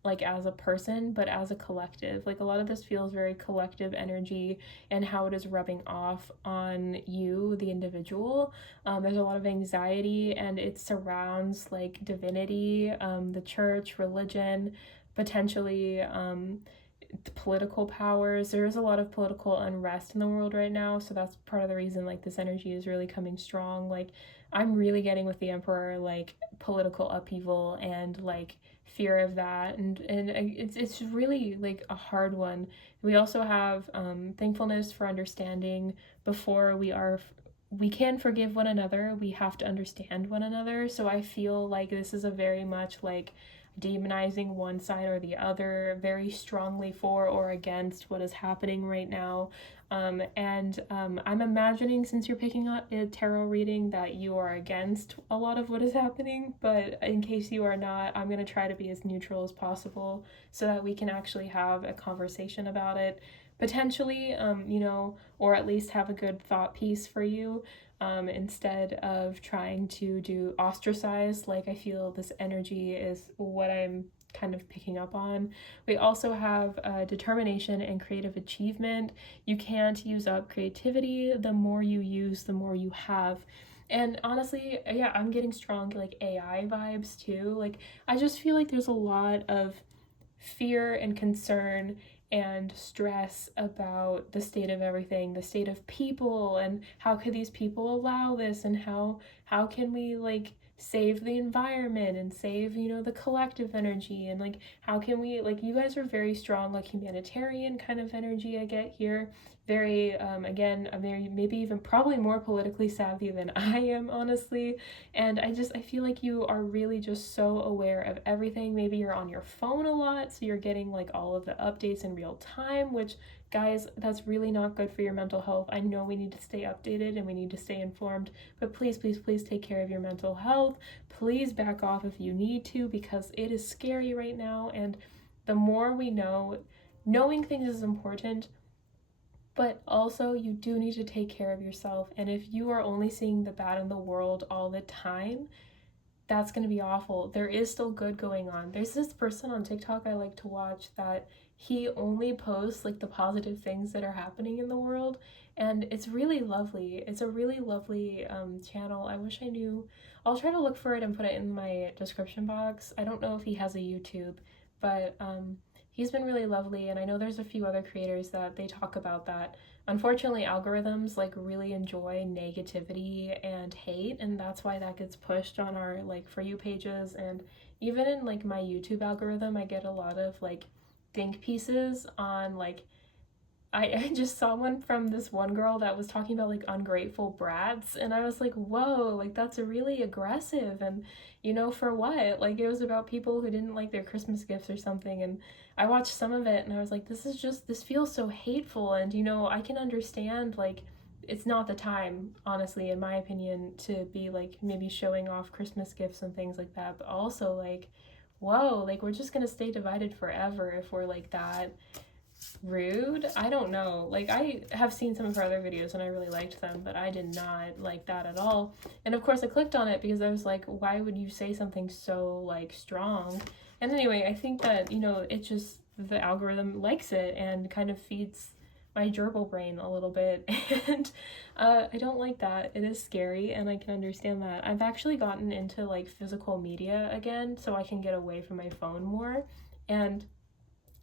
like as a person, but as a collective. Like a lot of this feels very collective energy and how it is rubbing off on you, the individual. There's a lot of anxiety, and it surrounds like divinity, the church, religion, potentially the political powers. There is a lot of political unrest in the world right now, so that's part of the reason like this energy is really coming strong. Like I'm really getting with the Emperor like political upheaval and like fear of that, and it's really like a hard one. We also have thankfulness for understanding. Before we can forgive one another, we have to understand one another. So I feel like this is a very much like demonizing one side or the other very strongly for or against what is happening right now. I'm imagining, since you're picking up a tarot reading, that you are against a lot of what is happening, but in case you are not, I'm going to try to be as neutral as possible so that we can actually have a conversation about it, potentially, or at least have a good thought piece for you. Instead of trying to do ostracize, like I feel this energy is what I'm kind of picking up on. We also have determination and creative achievement. You can't use up creativity. The more you use, the more you have. And honestly, yeah, I'm getting strong like AI vibes too. Like I just feel like there's a lot of fear and concern and stress about the state of everything, the state of people, and how could these people allow this, and how can we like save the environment and save the collective energy, and like how can we, like, you guys are very strong like humanitarian kind of energy I get here, very again, a very maybe even probably more politically savvy than I am, honestly. And I feel like you are really just so aware of everything. Maybe you're on your phone a lot, so you're getting like all of the updates in real time, which, guys, that's really not good for your mental health. I know we need to stay updated and we need to stay informed, but please, please, please take care of your mental health. Please back off if you need to, because it is scary right now. And the more we know, knowing things is important, but also you do need to take care of yourself. And if you are only seeing the bad in the world all the time, that's going to be awful. There is still good going on. There's this person on TikTok I like to watch that he only posts like the positive things that are happening in the world, and it's really lovely. It's a really lovely channel. I wish I knew. I'll try to look for it and put it in my description box. I don't know if he has a YouTube, but he's been really lovely, and I know there's a few other creators that they talk about that. Unfortunately, algorithms like really enjoy negativity and hate, and that's why that gets pushed on our like For You pages. And even in like my YouTube algorithm, I get a lot of like think pieces on like I just saw one from this one girl that was talking about like ungrateful brats, and I was like, whoa, like that's really aggressive. And for what? Like it was about people who didn't like their Christmas gifts or something. And I watched some of it and I was like, this feels so hateful. And I can understand like it's not the time, honestly, in my opinion, to be like maybe showing off Christmas gifts and things like that. But also like, whoa, like we're just gonna stay divided forever if we're like that rude. I don't know. Like I have seen some of her other videos and I really liked them, but I did not like that at all. And of course I clicked on it because I was like, why would you say something so like strong? And anyway, I think that, it just the algorithm likes it and kind of feeds my gerbil brain a little bit. And I don't like that. It is scary and I can understand that. I've actually gotten into like physical media again so I can get away from my phone more. And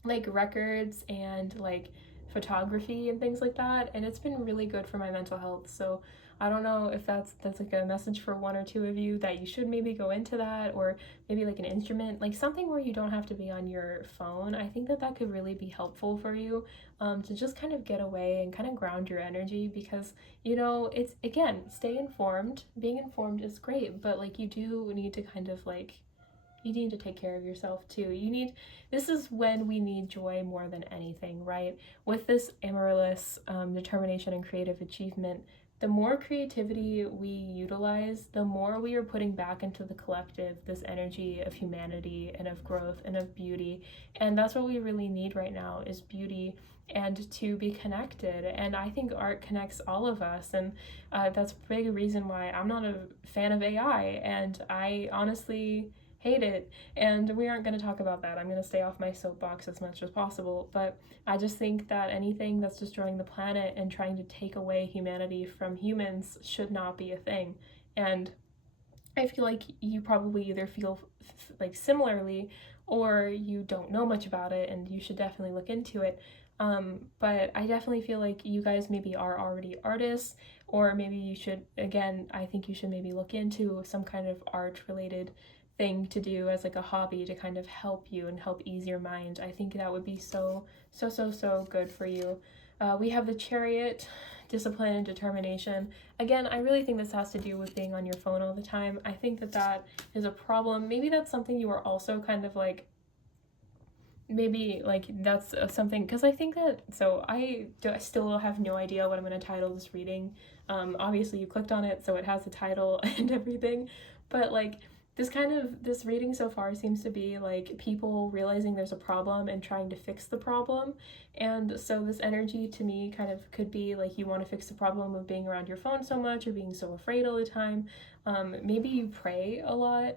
like records and like photography and things like that, and it's been really good for my mental health. So I don't know if that's like a message for one or two of you that you should maybe go into that, or maybe like an instrument, like something where you don't have to be on your phone. I think that could really be helpful for you, to just kind of get away and kind of ground your energy, because it's, again, stay informed. Being informed is great, but like you do need to kind of like, you need to take care of yourself too. This is when we need joy more than anything, right? With this Amaryllis determination and creative achievement, the more creativity we utilize, the more we are putting back into the collective this energy of humanity and of growth and of beauty. And that's what we really need right now, is beauty and to be connected. And I think art connects all of us. And that's a big reason why I'm not a fan of AI. And I honestly hate it, and we aren't going to talk about that. I'm going to stay off my soapbox as much as possible, but I just think that anything that's destroying the planet and trying to take away humanity from humans should not be a thing. And I feel like you probably either feel like similarly, or you don't know much about it and you should definitely look into it. But I definitely feel like you guys maybe are already artists, or maybe you should, again, I think you should maybe look into some kind of art related thing to do as like a hobby to kind of help you and help ease your mind. I think that would be so good for you. We have the Chariot, discipline and determination. Again, I really think this has to do with being on your phone all the time. I think that is a problem. Maybe that's something you are also kind of like, maybe like that's something, because I think that, so I still have no idea what I'm going to title this reading. Obviously you clicked on it, so it has the title and everything, but like this reading so far seems to be like people realizing there's a problem and trying to fix the problem. And so this energy to me kind of could be like you want to fix the problem of being around your phone so much or being so afraid all the time. Maybe you pray a lot.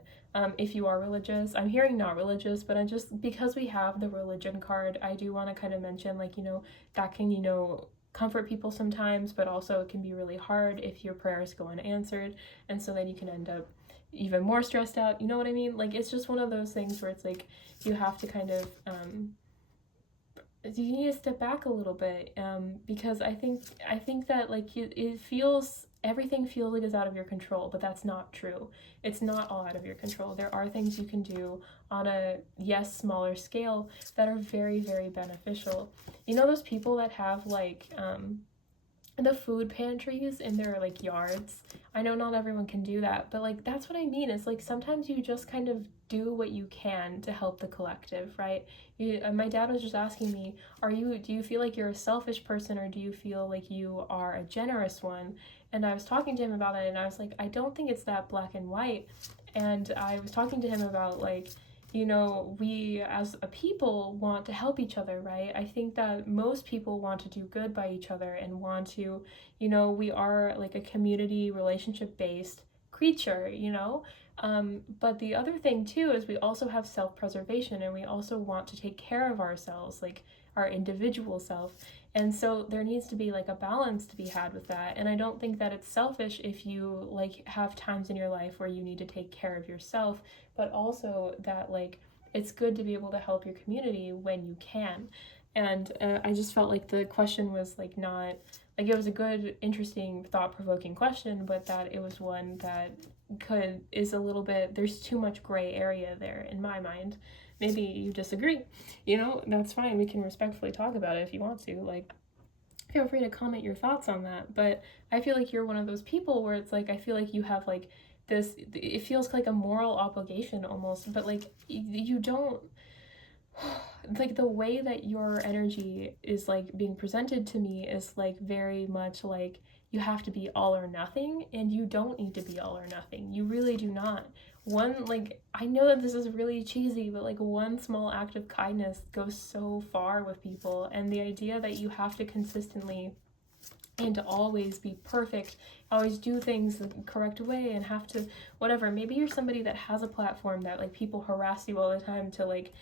If you are religious, I'm hearing not religious, but because we have the religion card, I do want to kind of mention like, that can, comfort people sometimes, but also it can be really hard if your prayers go unanswered. And so then you can end up even more stressed out. You know what I mean? Like it's just one of those things where it's like you have to kind of you need to step back a little bit, because I think that like everything feels like it's out of your control, but that's not true. It's not all out of your control. There are things you can do on a smaller scale that are very beneficial. Those people that have like the food pantries in their like yards. I know not everyone can do that, but like that's what I mean. It's like sometimes you just kind of do what you can to help the collective, right? My dad was just asking me, do you feel like you're a selfish person, or do you feel like you are a generous one? And I was talking to him about it, and I was like, I don't think it's that black and white. And I was talking to him about like, we as a people want to help each other, right? I think that most people want to do good by each other and want to, we are like a community relationship based creature, but the other thing too is we also have self-preservation, and we also want to take care of ourselves, like our individual self. And so there needs to be like a balance to be had with that. And I don't think that it's selfish if you like have times in your life where you need to take care of yourself, but also that like it's good to be able to help your community when you can. And I just felt like the question was like not like, it was a good, interesting, thought-provoking question, but that it was one that is a little bit, there's too much gray area there in my mind. Maybe you disagree, that's fine. We can respectfully talk about it if you want to. Like, feel free to comment your thoughts on that. But I feel like you're one of those people where it's like, I feel like you have like this, it feels like a moral obligation almost, but like you don't, like the way that your energy is like being presented to me is like very much like you have to be all or nothing, and you don't need to be all or nothing. You really do not. One, like, I know that this is really cheesy, but like one small act of kindness goes so far with people, and the idea that you have to consistently and to always be perfect, always do things the correct way, and have to whatever. Maybe you're somebody that has a platform that like people harass you all the time to like,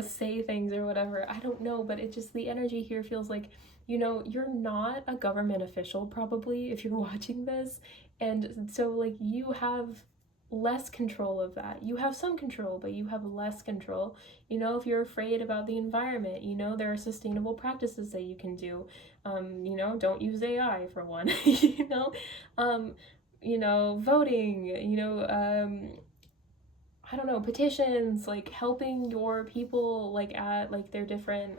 say things or whatever. I don't know, but it just, the energy here feels like, you're not a government official probably if you're watching this. And so like you have less control of that. You have some control, but you have less control. If you're afraid about the environment, there are sustainable practices that you can do. Don't use AI for one. Um, voting, I don't know, petitions, like helping your people like at like their different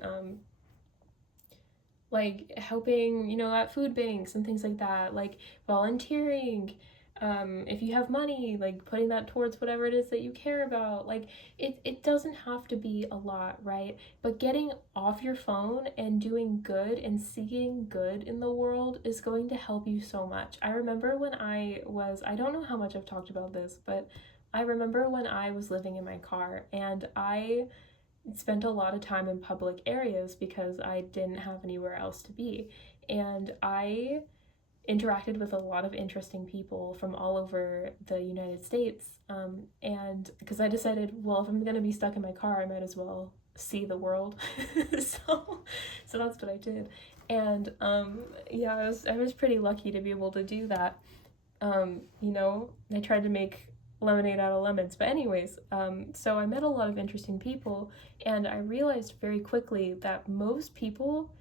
like helping, at food banks and things like that, like volunteering. If you have money, like putting that towards whatever it is that you care about. Like it doesn't have to be a lot, right? But getting off your phone and doing good and seeing good in the world is going to help you so much. I remember when I don't know how much I've talked about this, but I remember when I was living in my car and I spent a lot of time in public areas because I didn't have anywhere else to be. And I interacted with a lot of interesting people from all over the United States. And because I decided, well, if I'm going to be stuck in my car, I might as well see the world. So that's what I did. And yeah, I was pretty lucky to be able to do that. I tried to make lemonade out of lemons. But anyways, so I met a lot of interesting people, and I realized very quickly that most people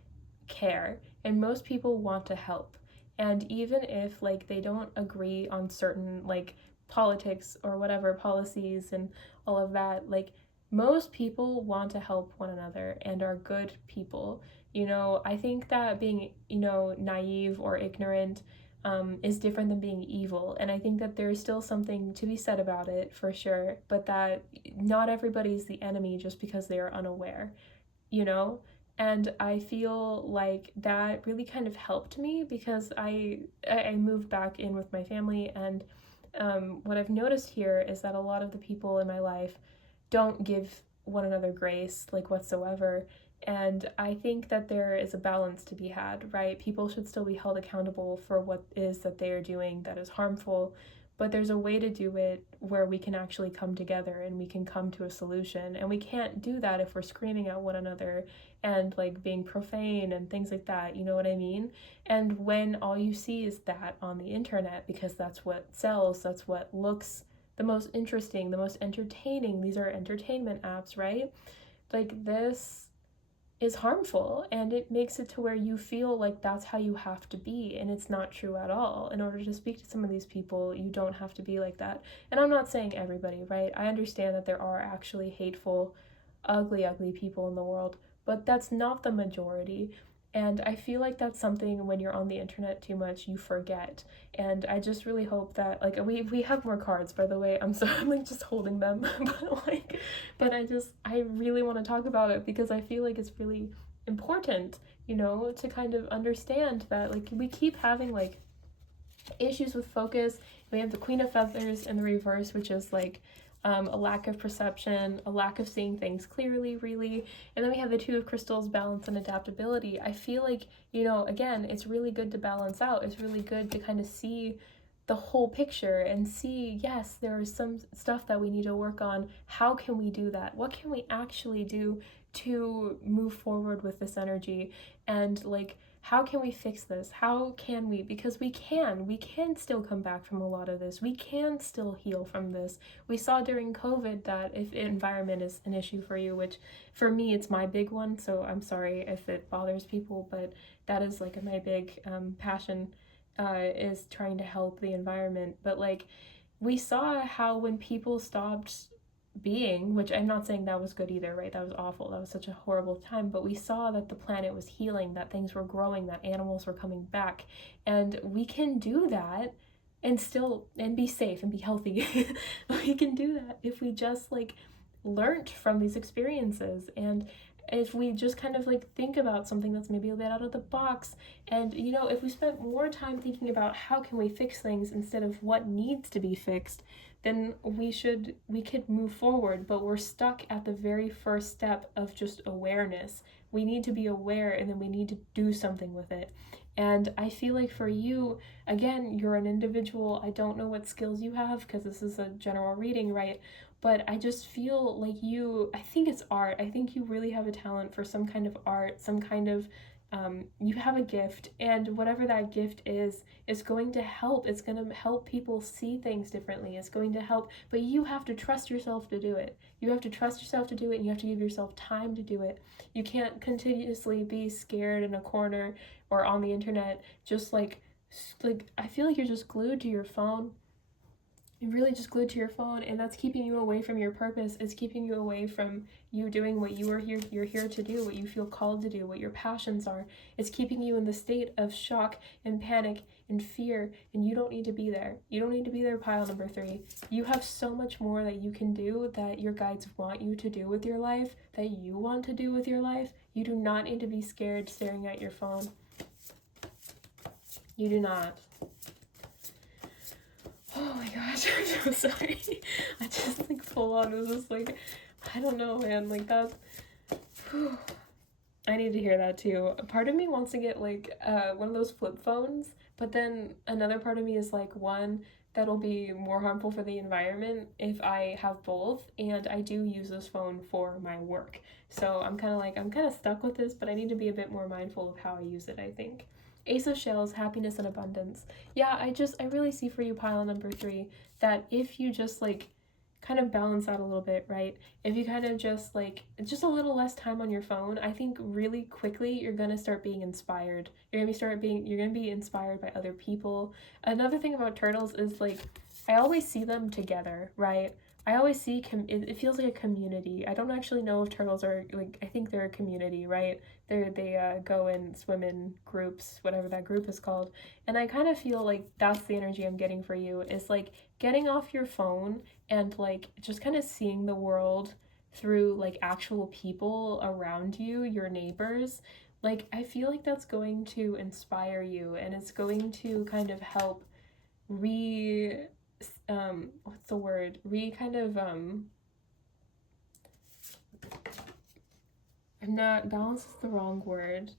care and most people want to help. And even if like they don't agree on certain like politics or whatever policies and all of that, like most people want to help one another and are good people. I think that being, naive or ignorant is different than being evil. And I think that there's still something to be said about it for sure, but that not everybody's the enemy just because they are unaware, you know? And I feel like that really kind of helped me because I moved back in with my family, and what I've noticed here is that a lot of the people in my life don't give one another grace like whatsoever. And I think that there is a balance to be had, right? People should still be held accountable for what is that they are doing that is harmful, but there's a way to do it where we can actually come together and we can come to a solution. And we can't do that if we're screaming at one another and like being profane and things like that, you know what I mean? And when all you see is that on the internet, because that's what sells, that's what looks the most interesting, the most entertaining, these are entertainment apps, right? Like this is harmful, and it makes it to where you feel like that's how you have to be, and it's not true at all. In order to speak to some of these people, you don't have to be like that. And I'm not saying everybody, right? I understand that there are actually hateful, ugly people in the world, but that's not the majority. And I feel like that's something when you're on the internet too much, you forget. And I just really hope that like we have more cards, by the way. I'm sorry, I'm like just holding them, but I really want to talk about it because I feel like it's really important, to kind of understand that like we keep having like issues with focus. We have the Queen of Feathers in the reverse, which is like a lack of perception, a lack of seeing things clearly, really. And then we have the Two of Crystals, balance and adaptability. I feel like, again, it's really good to balance out. It's really good to kind of see the whole picture and see, yes, there is some stuff that we need to work on. How can we do that? What can we actually do to move forward with this energy? And like, how can we fix this? How can we? Because we can still come back from a lot of this. We can still heal from this. We saw during COVID that if environment is an issue for you, which for me, it's my big one. So I'm sorry if it bothers people, but that is like my big passion, is trying to help the environment. But like, we saw how when people stopped being, which I'm not saying that was good either, right? That was awful. That was such a horrible time. But we saw that the planet was healing, that things were growing, that animals were coming back. And we can do that and still and be safe and be healthy. We can do that if we just like learned from these experiences, and if we just kind of like think about something that's maybe a bit out of the box, and you know, if we spent more time thinking about how can we fix things instead of what needs to be fixed, then we could move forward. But we're stuck at the very first step of just awareness. We need to be aware, and then we need to do something with it. And I feel like for you, again, you're an individual. I don't know what skills you have because this is a general reading, right? But I just feel like I think it's art. I think you really have a talent for some kind of art, some kind of, you have a gift, and whatever that gift is going to help. It's going to help people see things differently. It's going to help, but you have to trust yourself to do it. You have to trust yourself to do it, and you have to give yourself time to do it. You can't continuously be scared in a corner or on the internet, just like I feel like you're just glued to your phone. You're really just glued to your phone, and that's keeping you away from your purpose. It's keeping you away from you doing what you're here to do, what you feel called to do, what your passions are. It's keeping you in the state of shock and panic and fear, and you don't need to be there. You don't need to be there, pile number 3. You have so much more that you can do, that your guides want you to do with your life, that you want to do with your life. You do not need to be scared staring at your phone. You do not. Oh my gosh, I'm so sorry. I just like full on was just like, I don't know, man, like that's, whew. I need to hear that too. A part of me wants to get like one of those flip phones, but then another part of me is like, one, that'll be more harmful for the environment if I have both, and I do use this phone for my work. So I'm kind of stuck with this, but I need to be a bit more mindful of how I use it, I think. Ace of Shells, happiness and abundance. Yeah, I really see for you, pile number 3, that if you just like kind of balance out a little bit, right? If you kind of just like just a little less time on your phone, I think really quickly you're gonna start being inspired. You're gonna be inspired by other people. Another thing about turtles is like I always see them together, right? I always see it feels like a community. I don't actually know if turtles are like, I think they're a community, right? They go and swim in groups, whatever that group is called. And I kind of feel like that's the energy I'm getting for you, is like getting off your phone and like just kind of seeing the world through like actual people around you, your neighbors. Like I feel like that's going to inspire you, and it's going to kind of help what's the word? Not balance is the wrong word.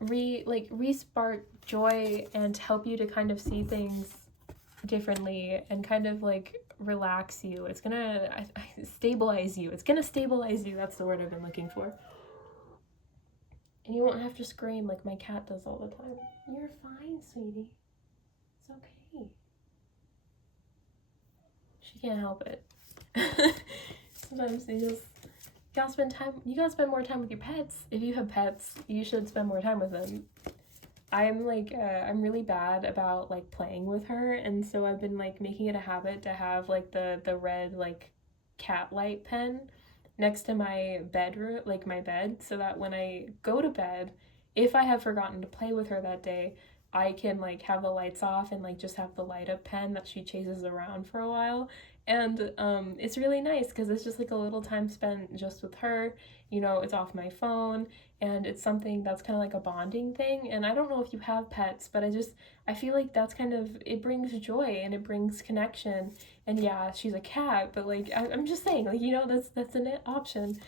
Re-spark joy and help you to kind of see things differently and kind of like relax you. It's gonna stabilize you. It's gonna stabilize you. That's the word I've been looking for. And you won't have to scream like my cat does all the time. You're fine, sweetie. It's okay. She can't help it. Sometimes you gotta spend more time with your pets. If you have pets, you should spend more time with them. I'm really bad about like playing with her, and so I've been like making it a habit to have like the red like cat light pen next to my bedroom, like my bed, so that when I go to bed, if I have forgotten to play with her that day, I can like have the lights off and like just have the light up pen that she chases around for a while. And it's really nice because it's just like a little time spent just with her. You know, it's off my phone, and it's something that's kind of like a bonding thing. And I don't know if you have pets, but I feel like that's kind of, it brings joy and it brings connection. And yeah, she's a cat, but like I'm just saying, like, you know, that's an option.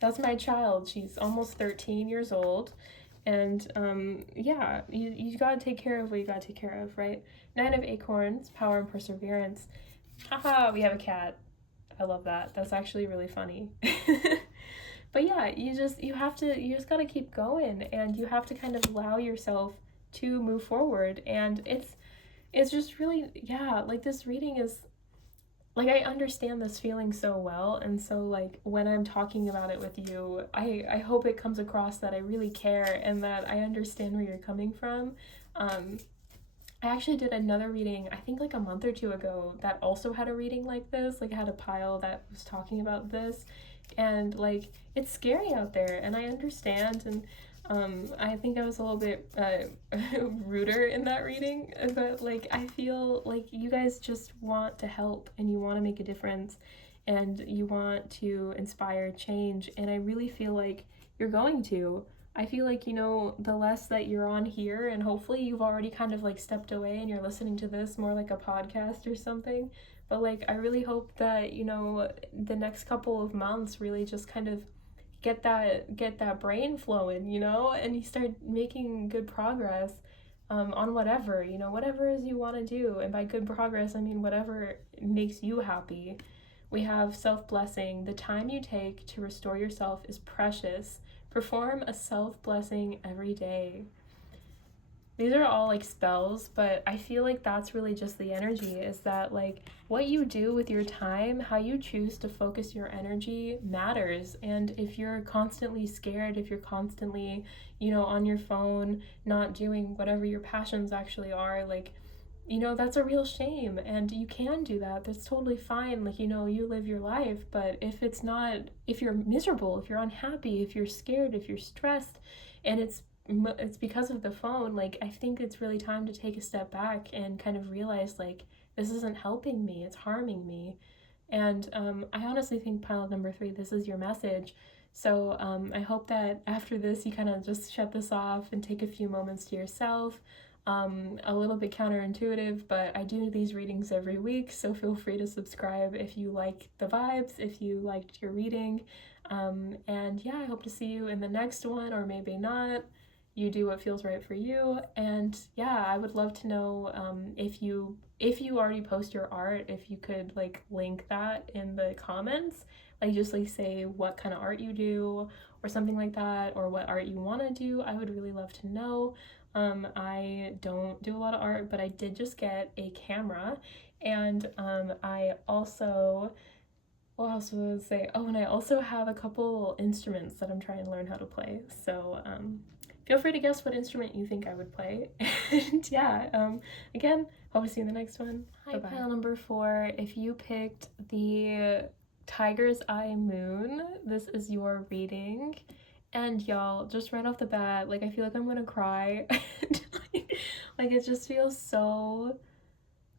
That's my child. She's almost 13 years old. And yeah, you gotta take care of what you gotta take care of, right? 9 of Acorns, power and perseverance. Haha, we have a cat. I love that. That's actually really funny. But yeah, you just gotta keep going, and you have to kind of allow yourself to move forward. And it's just really, yeah, like this reading is, like, I understand this feeling so well, and so like when I'm talking about it with you, I hope it comes across that I really care and that I understand where you're coming from. I actually did another reading, I think like a month or two ago, that also had a reading like this. Like, I had a pile that was talking about this. And like, it's scary out there, and I understand. And I think I was a little bit ruder in that reading, but like, I feel like you guys just want to help and you want to make a difference and you want to inspire change. And I really feel like you're going to. I feel like, the less that you're on here, and hopefully you've already kind of like stepped away and you're listening to this more like a podcast or something. But like, I really hope that, the next couple of months really just kind of get that brain flowing, and you start making good progress on whatever, whatever it is you want to do. And by good progress, I mean whatever makes you happy. We have self-blessing. The time you take to restore yourself is precious. Perform a self-blessing every day. These are all like spells, but I feel like that's really just the energy, is that like what you do with your time, how you choose to focus your energy matters. And if you're constantly scared, if you're constantly, on your phone, not doing whatever your passions actually are, like, that's a real shame. And you can do that. That's totally fine. Like, you live your life. But if you're miserable, if you're unhappy, if you're scared, if you're stressed, and it's because of the phone, like, I think it's really time to take a step back and kind of realize, like, this isn't helping me, it's harming me. And I honestly think pile number 3, this is your message. So I hope that after this, you kind of just shut this off and take a few moments to yourself. A little bit counterintuitive, but I do these readings every week, so feel free to subscribe if you like the vibes, if you liked your reading. And yeah, I hope to see you in the next one, or maybe not. You do what feels right for you. And yeah, I would love to know if you already post your art, if you could like link that in the comments, like just like say what kind of art you do or something like that, or what art you want to do. I would really love to know. I don't do a lot of art, but I did just get a camera, and I also, what else was I say? Oh, and I also have a couple instruments that I'm trying to learn how to play. So feel free to guess what instrument you think I would play. And yeah, again, hope to see you in the next one. Hi, bye-bye. Pile number 4. If you picked the Tiger's Eye Moon, this is your reading. And y'all, just right off the bat, like, I feel like I'm gonna cry. Like, it just feels so,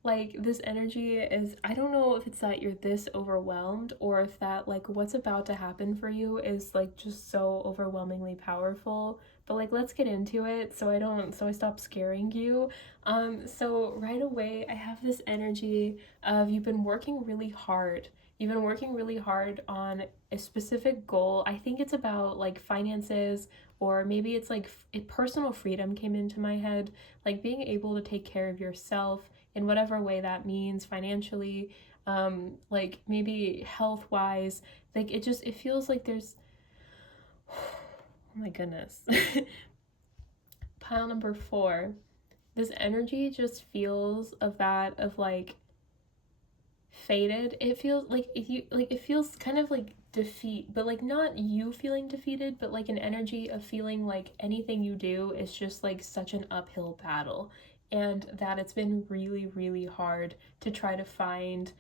like, this energy is, I don't know if it's that you're this overwhelmed, or if that, like, what's about to happen for you is, like, just so overwhelmingly powerful. But, like, let's get into it so I stop scaring you. So right away, I have this energy of you've been working really hard. You've been working really hard on a specific goal. I think it's about like finances, or maybe it's like personal freedom came into my head, like being able to take care of yourself in whatever way that means, financially, like maybe health wise. Like, it feels like there's, oh my goodness. Pile number 4, this energy just feels of that, of like faded. It feels like, if you like, it feels kind of like defeat, but like not you feeling defeated, but like an energy of feeling like anything you do is just like such an uphill battle, and that it's been really, really hard to try to find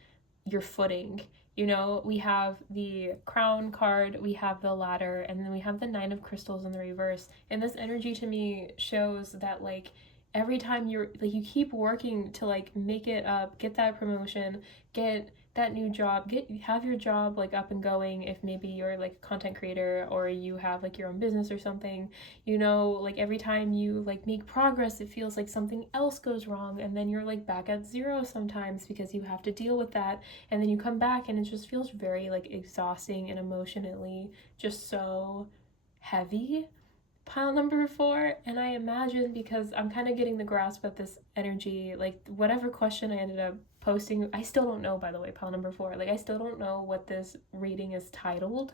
your footing. We have the Crown card, we have the Ladder, and then we have the 9 of Crystals in the reverse. And this energy to me shows that like every time you're like, you keep working to like make it up, get that promotion, get that new job, have your job like up and going, if maybe you're like a content creator or you have like your own business or something. Like every time you like make progress, it feels like something else goes wrong, and then you're like back at 0 sometimes because you have to deal with that, and then you come back and it just feels very like exhausting and emotionally just so heavy. Pile number 4, and I imagine, because I'm kind of getting the grasp of this energy, like whatever question I ended up posting, I still don't know, by the way, pile number 4, like I still don't know what this reading is titled,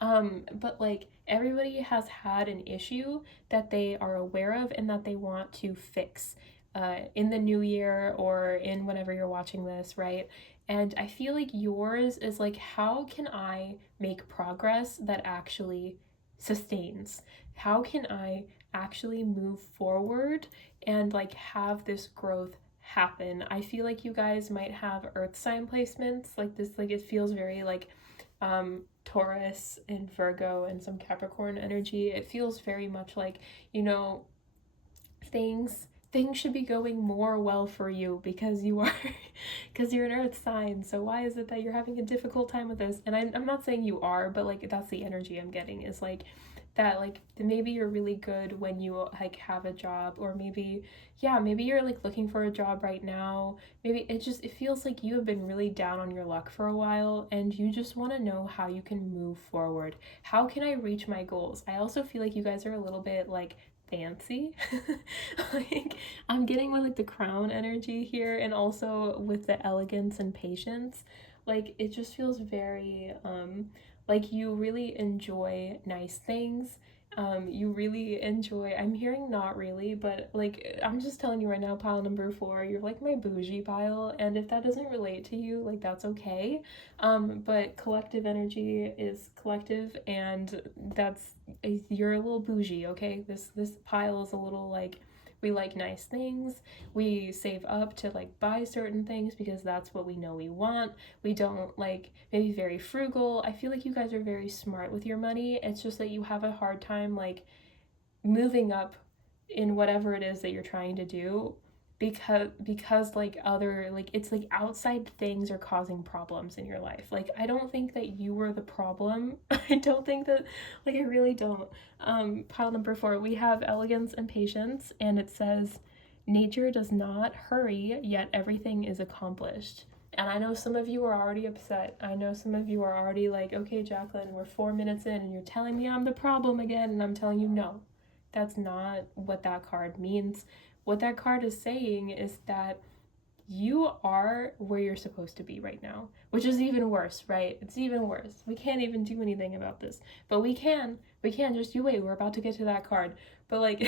but like everybody has had an issue that they are aware of and that they want to fix in the new year or in whenever you're watching this, right? And I feel like yours is like, how can I make progress that actually sustains? How can I actually move forward and like have this growth happen. I feel like you guys might have earth sign placements like this, like it feels very like Taurus and Virgo and some Capricorn energy. It feels very much like, you know, things should be going more well for you because you are because you're an earth sign. So why is it that you're having a difficult time with this? And I'm not saying you are, but like that's the energy I'm getting, is like that, like maybe you're really good when you like have a job, or maybe, yeah, maybe you're like looking for a job right now. Maybe it feels like you have been really down on your luck for a while and you just want to know how you can move forward. How can I reach my goals? I also feel like you guys are a little bit like fancy. Like I'm getting with like the crown energy here, and also with the elegance and patience. Like it just feels very like you really enjoy nice things. You really enjoy, I'm hearing not really, but like I'm just telling you right now, pile number 4, you're like my bougie pile, and if that doesn't relate to you, like that's okay. But collective energy is collective, and that's, you're a little bougie, okay? This pile is a little like, we like nice things. We save up to like buy certain things because that's what we know we want. We don't like, maybe very frugal. I feel like you guys are very smart with your money. It's just that you have a hard time like moving up in whatever it is that you're trying to do, because like other, like it's like outside things are causing problems in your life. Like I don't think that you were the problem. I don't think that, like I really don't. Pile number 4, we have elegance and patience, and it says nature does not hurry, yet everything is accomplished. And I know some of you are already upset. I know some of you are already like, okay, Jacqueline, we're 4 minutes in and you're telling me I'm the problem again. And I'm telling you, no, that's not what that card means. What that card is saying is that you are where you're supposed to be right now, which is even worse, right? It's even worse. We can't even do anything about this, but we can. Just you wait. We're about to get to that card. But like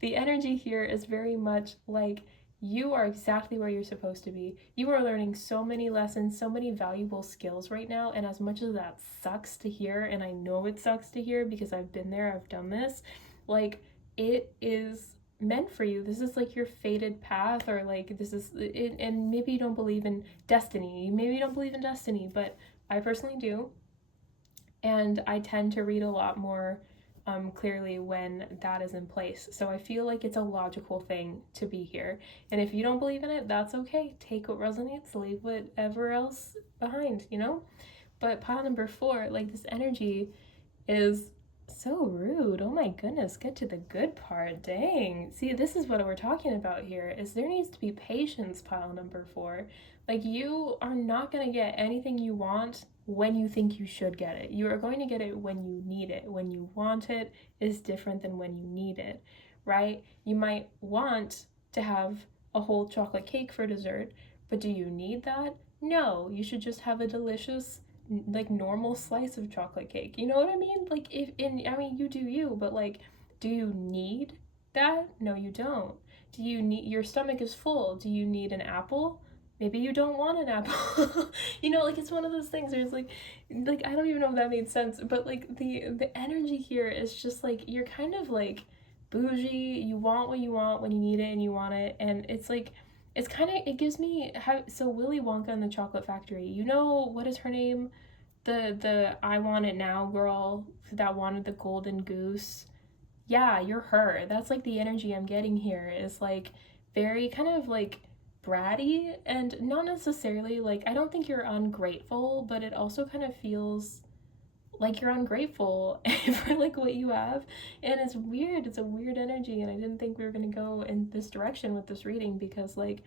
the energy here is very much like you are exactly where you're supposed to be. You are learning so many lessons, so many valuable skills right now. And as much as that sucks to hear, and I know it sucks to hear because I've been there, I've done this, like it is meant for you. This is like your fated path, or like this is it. And maybe you don't believe in destiny. Maybe you don't believe in destiny, but I personally do. And I tend to read a lot more clearly when that is in place. So I feel like it's a logical thing to be here. And if you don't believe in it, that's okay. Take what resonates, leave whatever else behind, you know? But pile number 4, like this energy is so rude. Oh my goodness, get to the good part. Dang. See, this is what we're talking about here, is there needs to be patience, pile number 4. Like you are not going to get anything you want when you think you should get it. You are going to get it when you need it. When you want it is different than when you need it, right? You might want to have a whole chocolate cake for dessert, but do you need that? No, you should just have a delicious like normal slice of chocolate cake. You know what I mean? Like if in, I mean you do you, but like do you need that? No, you don't. Do you need, your stomach is full. Do you need an apple? Maybe you don't want an apple. You know, like it's one of those things where it's like I don't even know if that made sense, but like the energy here is just like you're kind of like bougie. You want what you want when you need it and you want it, and it's like it's kind of, it gives me how, so Willy Wonka and the Chocolate Factory, you know, what is her name, the I want it now girl that wanted the golden goose. Yeah, you're her. That's like the energy I'm getting here, is like very kind of like bratty, and not necessarily like, I don't think you're ungrateful, but it also kind of feels like you're ungrateful for like what you have. And it's weird, it's a weird energy, and I didn't think we were going to go in this direction with this reading, because like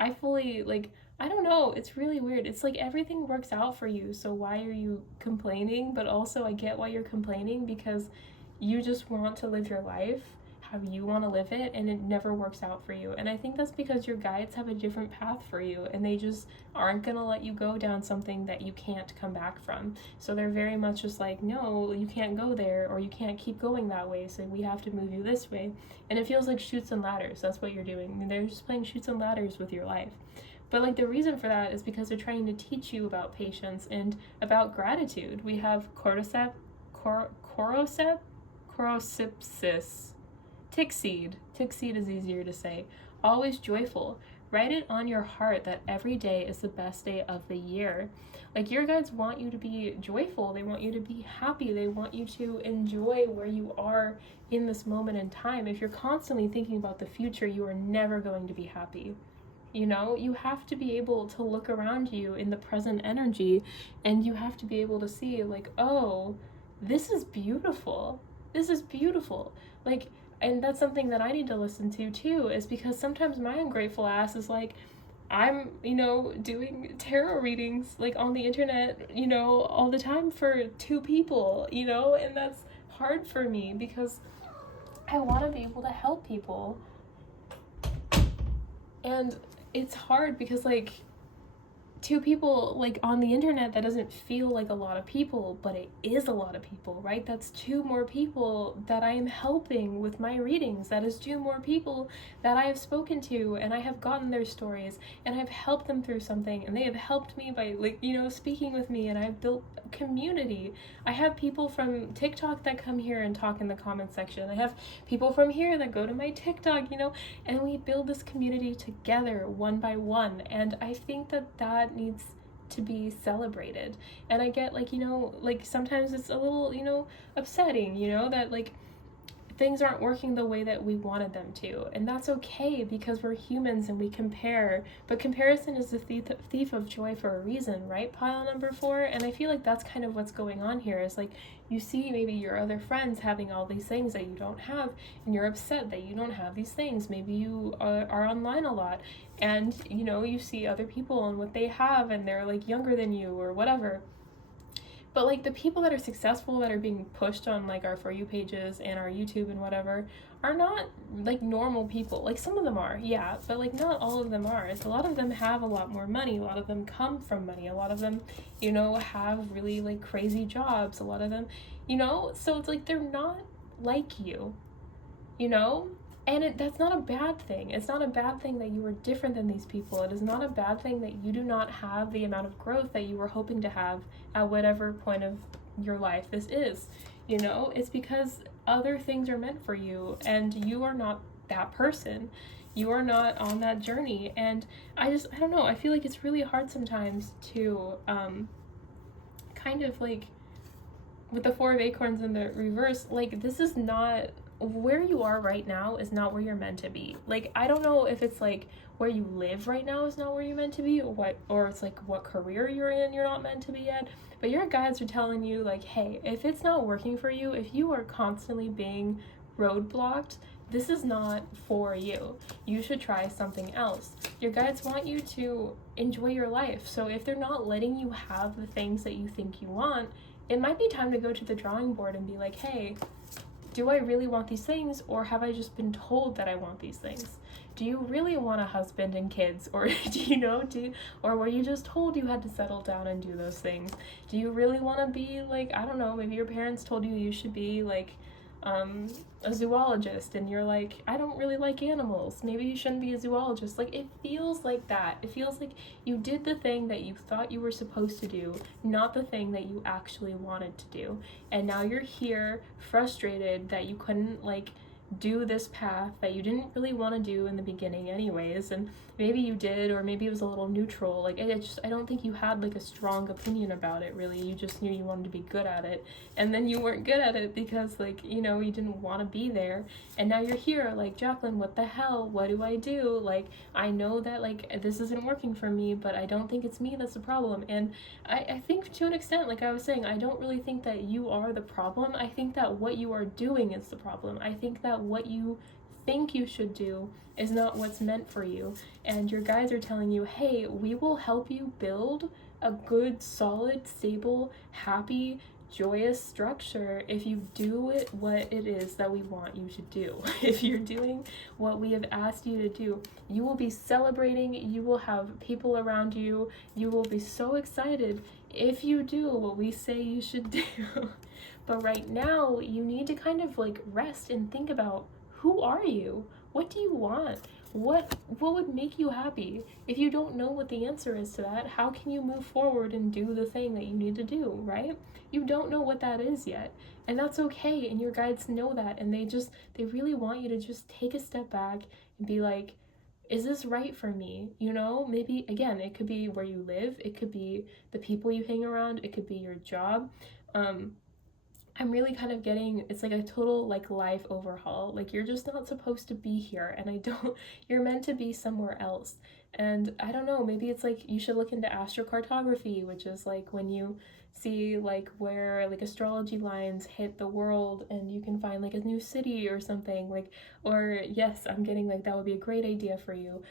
I fully like, I don't know, it's really weird. It's like everything works out for you, so why are you complaining? But also I get why you're complaining, because you just want to live your life how you want to live it, and it never works out for you. And I think that's because your guides have a different path for you, and they just aren't going to let you go down something that you can't come back from. So they're very much just like, no, you can't go there, or you can't keep going that way, so we have to move you this way. And it feels like Chutes and Ladders. That's what you're doing. I mean, they're just playing Chutes and Ladders with your life. But like the reason for that is because they're trying to teach you about patience and about gratitude. We have cordyceps, Tick seed is easier to say. Always joyful. Write it on your heart that every day is the best day of the year. Like, your guides want you to be joyful. They want you to be happy. They want you to enjoy where you are in this moment in time. If you're constantly thinking about the future, you are never going to be happy. You know, you have to be able to look around you in the present energy, and you have to be able to see, like, oh, this is beautiful. This is beautiful. Like, and that's something that I need to listen to too, is because sometimes my ungrateful ass is like, I'm, doing tarot readings like on the internet, all the time for 2 people, and that's hard for me because I want to be able to help people. And it's hard because, like, 2 people, like, on the internet, that doesn't feel like a lot of people, but it is a lot of people, right? That's 2 more people that I am helping with my readings. That is 2 more people that I have spoken to, and I have gotten their stories, and I've helped them through something, and they have helped me by, like, speaking with me, and I've built a community. I have people from TikTok that come here and talk in the comment section. I have people from here that go to my TikTok, and we build this community together, one by one, and I think that needs to be celebrated. And I get, like, like, sometimes it's a little, upsetting, that, like, things aren't working the way that we wanted them to, and that's okay because we're humans and we compare, but comparison is the thief of joy for a reason, right? Pile number 4. And I feel like that's kind of what's going on here, is like, you see maybe your other friends having all these things that you don't have, and you're upset that you don't have these things. Maybe you are online a lot, and you see other people and what they have, and they're, like, younger than you or whatever. But, like, the people that are successful, that are being pushed on, like, our For You pages and our YouTube and whatever, are not, like, normal people. Like, some of them are, yeah, but, like, not all of them are. A lot of them have a lot more money. A lot of them come from money. A lot of them, have really, like, crazy jobs. A lot of them, so it's like they're not like you, and that's not a bad thing. It's not a bad thing that you are different than these people. It is not a bad thing that you do not have the amount of growth that you were hoping to have at whatever point of your life this is. It's because other things are meant for you, and you are not that person. You are not on that journey. And I don't know, I feel like it's really hard sometimes to kind of, like, with the 4 of Acorns in the reverse, like, this is not where you are right now, is not where you're meant to be. Like, I don't know if it's like where you live right now is not where you're meant to be, or it's like what career you're in you're not meant to be at, but your guides are telling you, like, hey, if it's not working for you, if you are constantly being roadblocked, this is not for you. You should try something else. Your guides want you to enjoy your life, so if they're not letting you have the things that you think you want, it might be time to go to the drawing board and be like, hey, do I really want these things, or have I just been told that I want these things? Do you really want a husband and kids, or or were you just told you had to settle down and do those things? Do you really want to be, like, I don't know, maybe your parents told you should be, like, a zoologist, and you're like, I don't really like animals, maybe you shouldn't be a zoologist. Like, it feels like that. It feels like you did the thing that you thought you were supposed to do, not the thing that you actually wanted to do, and now you're here frustrated that you couldn't, like, do this path that you didn't really want to do in the beginning anyways, and maybe you did, or maybe it was a little neutral. Like, I don't think you had, like, a strong opinion about it, really. You just knew you wanted to be good at it, and then you weren't good at it because, like, you didn't want to be there, and now you're here, like, Jacqueline, what the hell, what do I do? Like, I know that, like, this isn't working for me, but I don't think it's me that's the problem. And I think, to an extent, like I was saying, I don't really think that you are the problem. I think that what you are doing is the problem. I think that what you think you should do is not what's meant for you, and your guides are telling you, hey, we will help you build a good, solid, stable, happy, joyous structure if you do what it is that we want you to do. If you're doing what we have asked you to do, you will be celebrating, you will have people around you, you will be so excited if you do what we say you should do. But right now, you need to kind of, like, rest and think about, who are you? What do you want? what would make you happy? If you don't know what the answer is to that, how can you move forward and do the thing that you need to do, right? You don't know what that is yet, and that's okay, and your guides know that, and they really want you to just take a step back and be like, is this right for me? You know, maybe again, it could be where you live, it could be the people you hang around, it could be your job. I'm really kind of getting, it's like a total like life overhaul. Like, you're just not supposed to be here, and you're meant to be somewhere else. And I don't know, maybe it's like you should look into astrocartography, which is like when you see like where like astrology lines hit the world and you can find like a new city or something, like, or yes, I'm getting like that would be a great idea for you,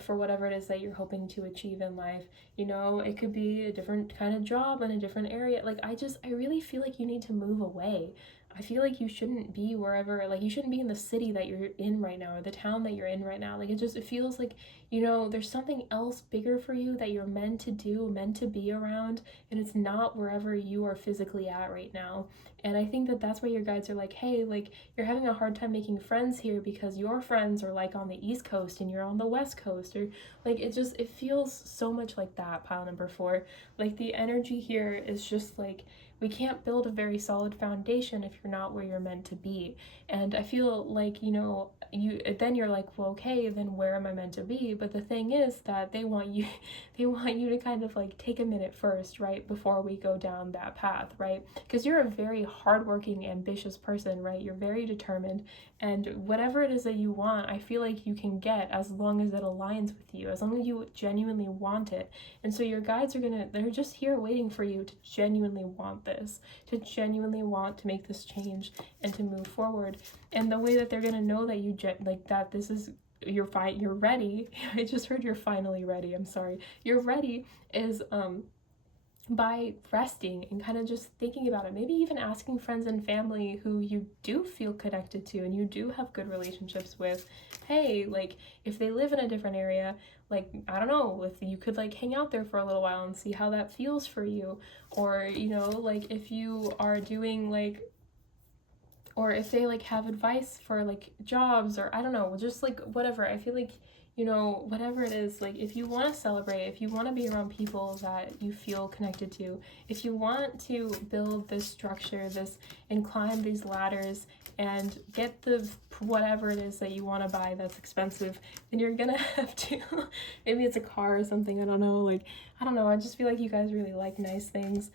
for whatever it is that you're hoping to achieve in life. You know, it could be a different kind of job in a different area. Like, I really feel like you need to move away. I feel like you shouldn't be wherever, like, you shouldn't be in the city that you're in right now or the town that you're in right now. Like, it feels like, you know, there's something else bigger for you that you're meant to do, meant to be around, and it's not wherever you are physically at right now. And I think that that's why your guides are like, hey, like, you're having a hard time making friends here because your friends are like on the East Coast and you're on the West Coast, or like, it feels so much like that, pile number 4. Like, the energy here is just like, we can't build a very solid foundation if you're not where you're meant to be. And I feel like, you know, you're like, well, okay, then where am I meant to be? But the thing is that they want you to kind of like take a minute first, right, before we go down that path, right? Because you're a very hardworking, ambitious person, right? You're very determined, and whatever it is that you want, I feel like you can get as long as it aligns with you, as long as you genuinely want it. And so your guides they're just here waiting for you to genuinely want this, to genuinely want to make this change and to move forward. And the way that they're gonna know that that this is, you're ready. I just heard you're finally ready. I'm sorry. You're ready is by resting and kind of just thinking about it. Maybe even asking friends and family who you do feel connected to and you do have good relationships with, hey, like, if they live in a different area, like, I don't know, if you could like hang out there for a little while and see how that feels for you. Or, you know, like, if you are doing like, or if they like have advice for like jobs, or I don't know, just like whatever. I feel like, you know, whatever it is, like, if you want to celebrate, if you want to be around people that you feel connected to, if you want to build this structure, and climb these ladders and get the whatever it is that you want to buy that's expensive, then you're gonna have to, maybe it's a car or something, I don't know, like, I don't know, I just feel like you guys really like nice things.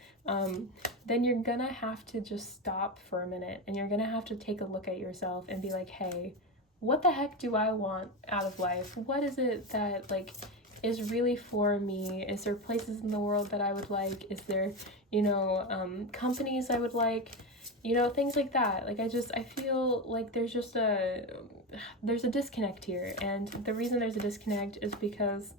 Then you're gonna have to just stop for a minute, and you're gonna have to take a look at yourself and be like, hey, what the heck do I want out of life? What is it that like is really for me? Is there places in the world that I would like? Is there, you know, companies I would like? You know, things like that. Like, I feel like there's a disconnect here, and the reason there's a disconnect is because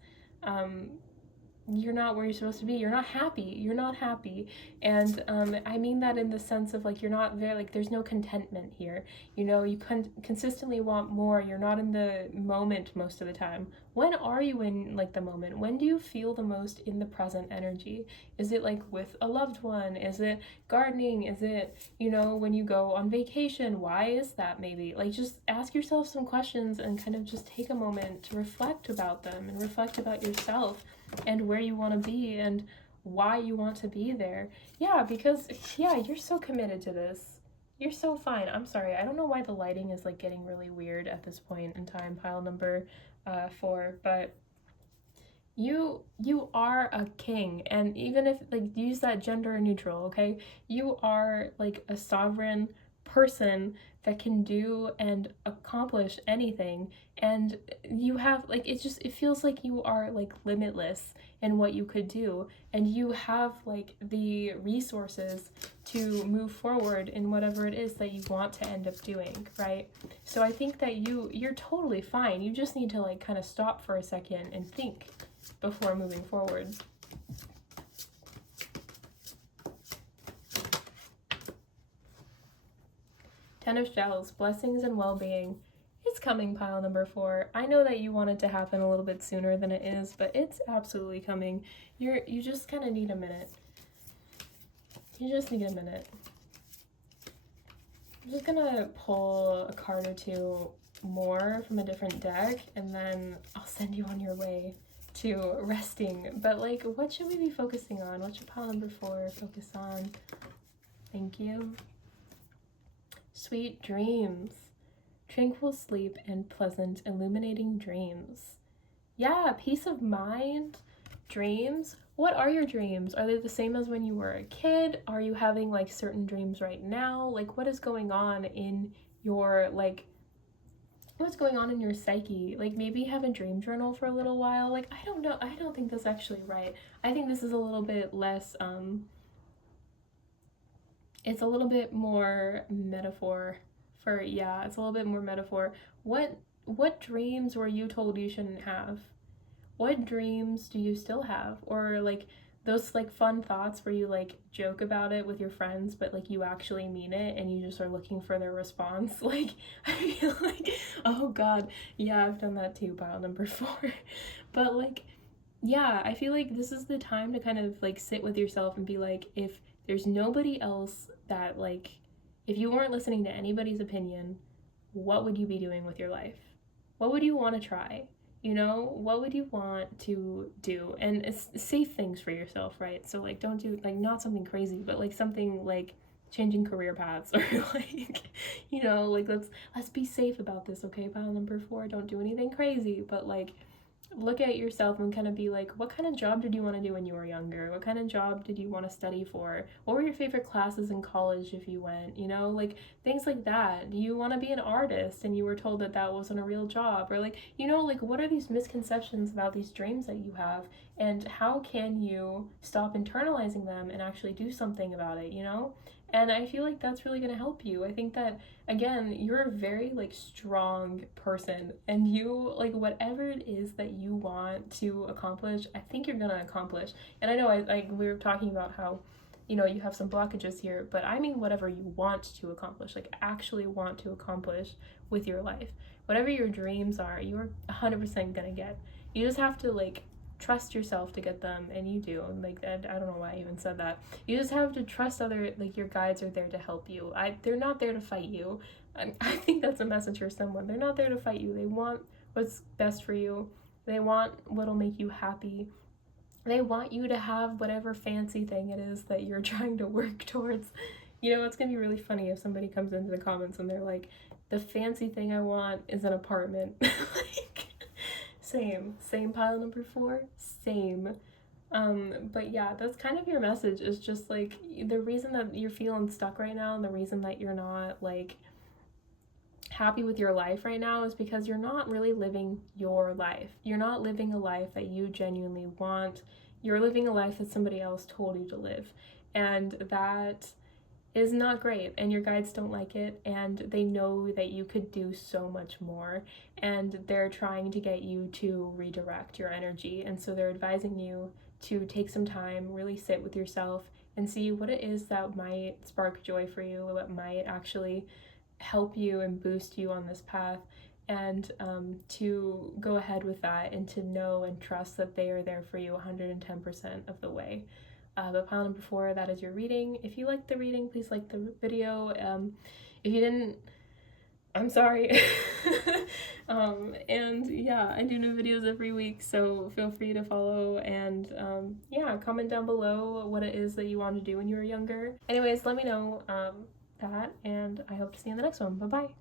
you're not where you're supposed to be. You're not happy. And I mean that in the sense of like, you're not very, like, there's no contentment here. You know, you consistently want more. You're not in the moment most of the time. When are you in like the moment? When do you feel the most in the present energy? Is it like with a loved one? Is it gardening? Is it, you know, when you go on vacation? Why is that? Maybe like, just ask yourself some questions and kind of just take a moment to reflect about them and reflect about yourself and where you want to be and why you want to be there. Yeah, because yeah, you're so committed to this. You're so fine. I'm sorry. I don't know why the lighting is like getting really weird at this point in time, pile number 4, but you are a king. And even if like, use that gender neutral, okay? You are like a sovereign person that can do and accomplish anything, and you have like, it feels like you are like limitless in what you could do, and you have like the resources to move forward in whatever it is that you want to end up doing, right? So I think that you're totally fine. You just need to like kind of stop for a second and think before moving forward. Ten of Shells, blessings and well-being. It's coming, pile number 4. I know that you want it to happen a little bit sooner than it is, but it's absolutely coming. You just kind of need a minute. You just need a minute. I'm just gonna pull a card or two more from a different deck, and then I'll send you on your way to resting. But like, what should we be focusing on? What should pile number 4 focus on? Thank you. Sweet dreams, tranquil sleep, and pleasant, illuminating dreams. Yeah, peace of mind, dreams. What are your dreams? Are they the same as when you were a kid? Are you having like certain dreams right now? Like, what is going on in your, like, what's going on in your psyche? Like, maybe have a dream journal for a little while. Like, I don't know. I don't think that's actually right. I think this is a little bit less, it's a little bit more metaphor for, yeah, it's a little bit more metaphor. What dreams were you told you shouldn't have? What dreams do you still have? Or like those like fun thoughts where you like joke about it with your friends, but like you actually mean it and you just are looking for their response. Like, I feel like, oh god, yeah, I've done that too, pile number 4. But like, yeah, I feel like this is the time to kind of like sit with yourself and be like, if there's nobody else that like, if you weren't listening to anybody's opinion, what would you be doing with your life? What would you want to try? You know, what would you want to do? And it's safe things for yourself, right? So like, don't do like, not something crazy, but like something like changing career paths, or like, you know, like let's be safe about this, okay? Pile number 4, don't do anything crazy, but like look at yourself and kind of be like, what kind of job did you want to do when you were younger? What kind of job did you want to study for? What were your favorite classes in college if you went? You know, like things like that. Do you want to be an artist and you were told that that wasn't a real job? Or like, you know, like what are these misconceptions about these dreams that you have, and how can you stop internalizing them and actually do something about it, you know? And I feel like that's really going to help you. I think that, again, you're a very like strong person, and you like whatever it is that you want to accomplish, I think you're going to accomplish. And I know we were talking about how, you know, you have some blockages here, but I mean whatever you want to accomplish, like actually want to accomplish with your life. Whatever your dreams are, you're 100% going to get. You just have to like trust yourself to get them, and you do. Like, I don't know why I even said that. You just have to trust other, like, your guides are there to help you. They're not there to fight you. I think that's a message for someone. They're not there to fight you. They want what's best for you. They want what'll make you happy. They want you to have whatever fancy thing it is that you're trying to work towards. You know, it's gonna be really funny if somebody comes into the comments and they're like, the fancy thing I want is an apartment. Like, same pile number 4, same. But yeah, that's kind of your message, is just like the reason that you're feeling stuck right now and the reason that you're not like happy with your life right now is because you're not really living your life. You're not living a life that you genuinely want. You're living a life that somebody else told you to live. And that is not great, and your guides don't like it, and they know that you could do so much more, and they're trying to get you to redirect your energy. And so they're advising you to take some time, really sit with yourself and see what it is that might spark joy for you, what might actually help you and boost you on this path, and to go ahead with that and to know and trust that they are there for you 110% of the way. But pile number 4, that is your reading. If you liked the reading, please like the video. If you didn't, I'm sorry. And yeah, I do new videos every week, so feel free to follow, and yeah, comment down below what it is that you want to do when you were younger. Anyways, let me know that, and I hope to see you in the next one. Bye-bye.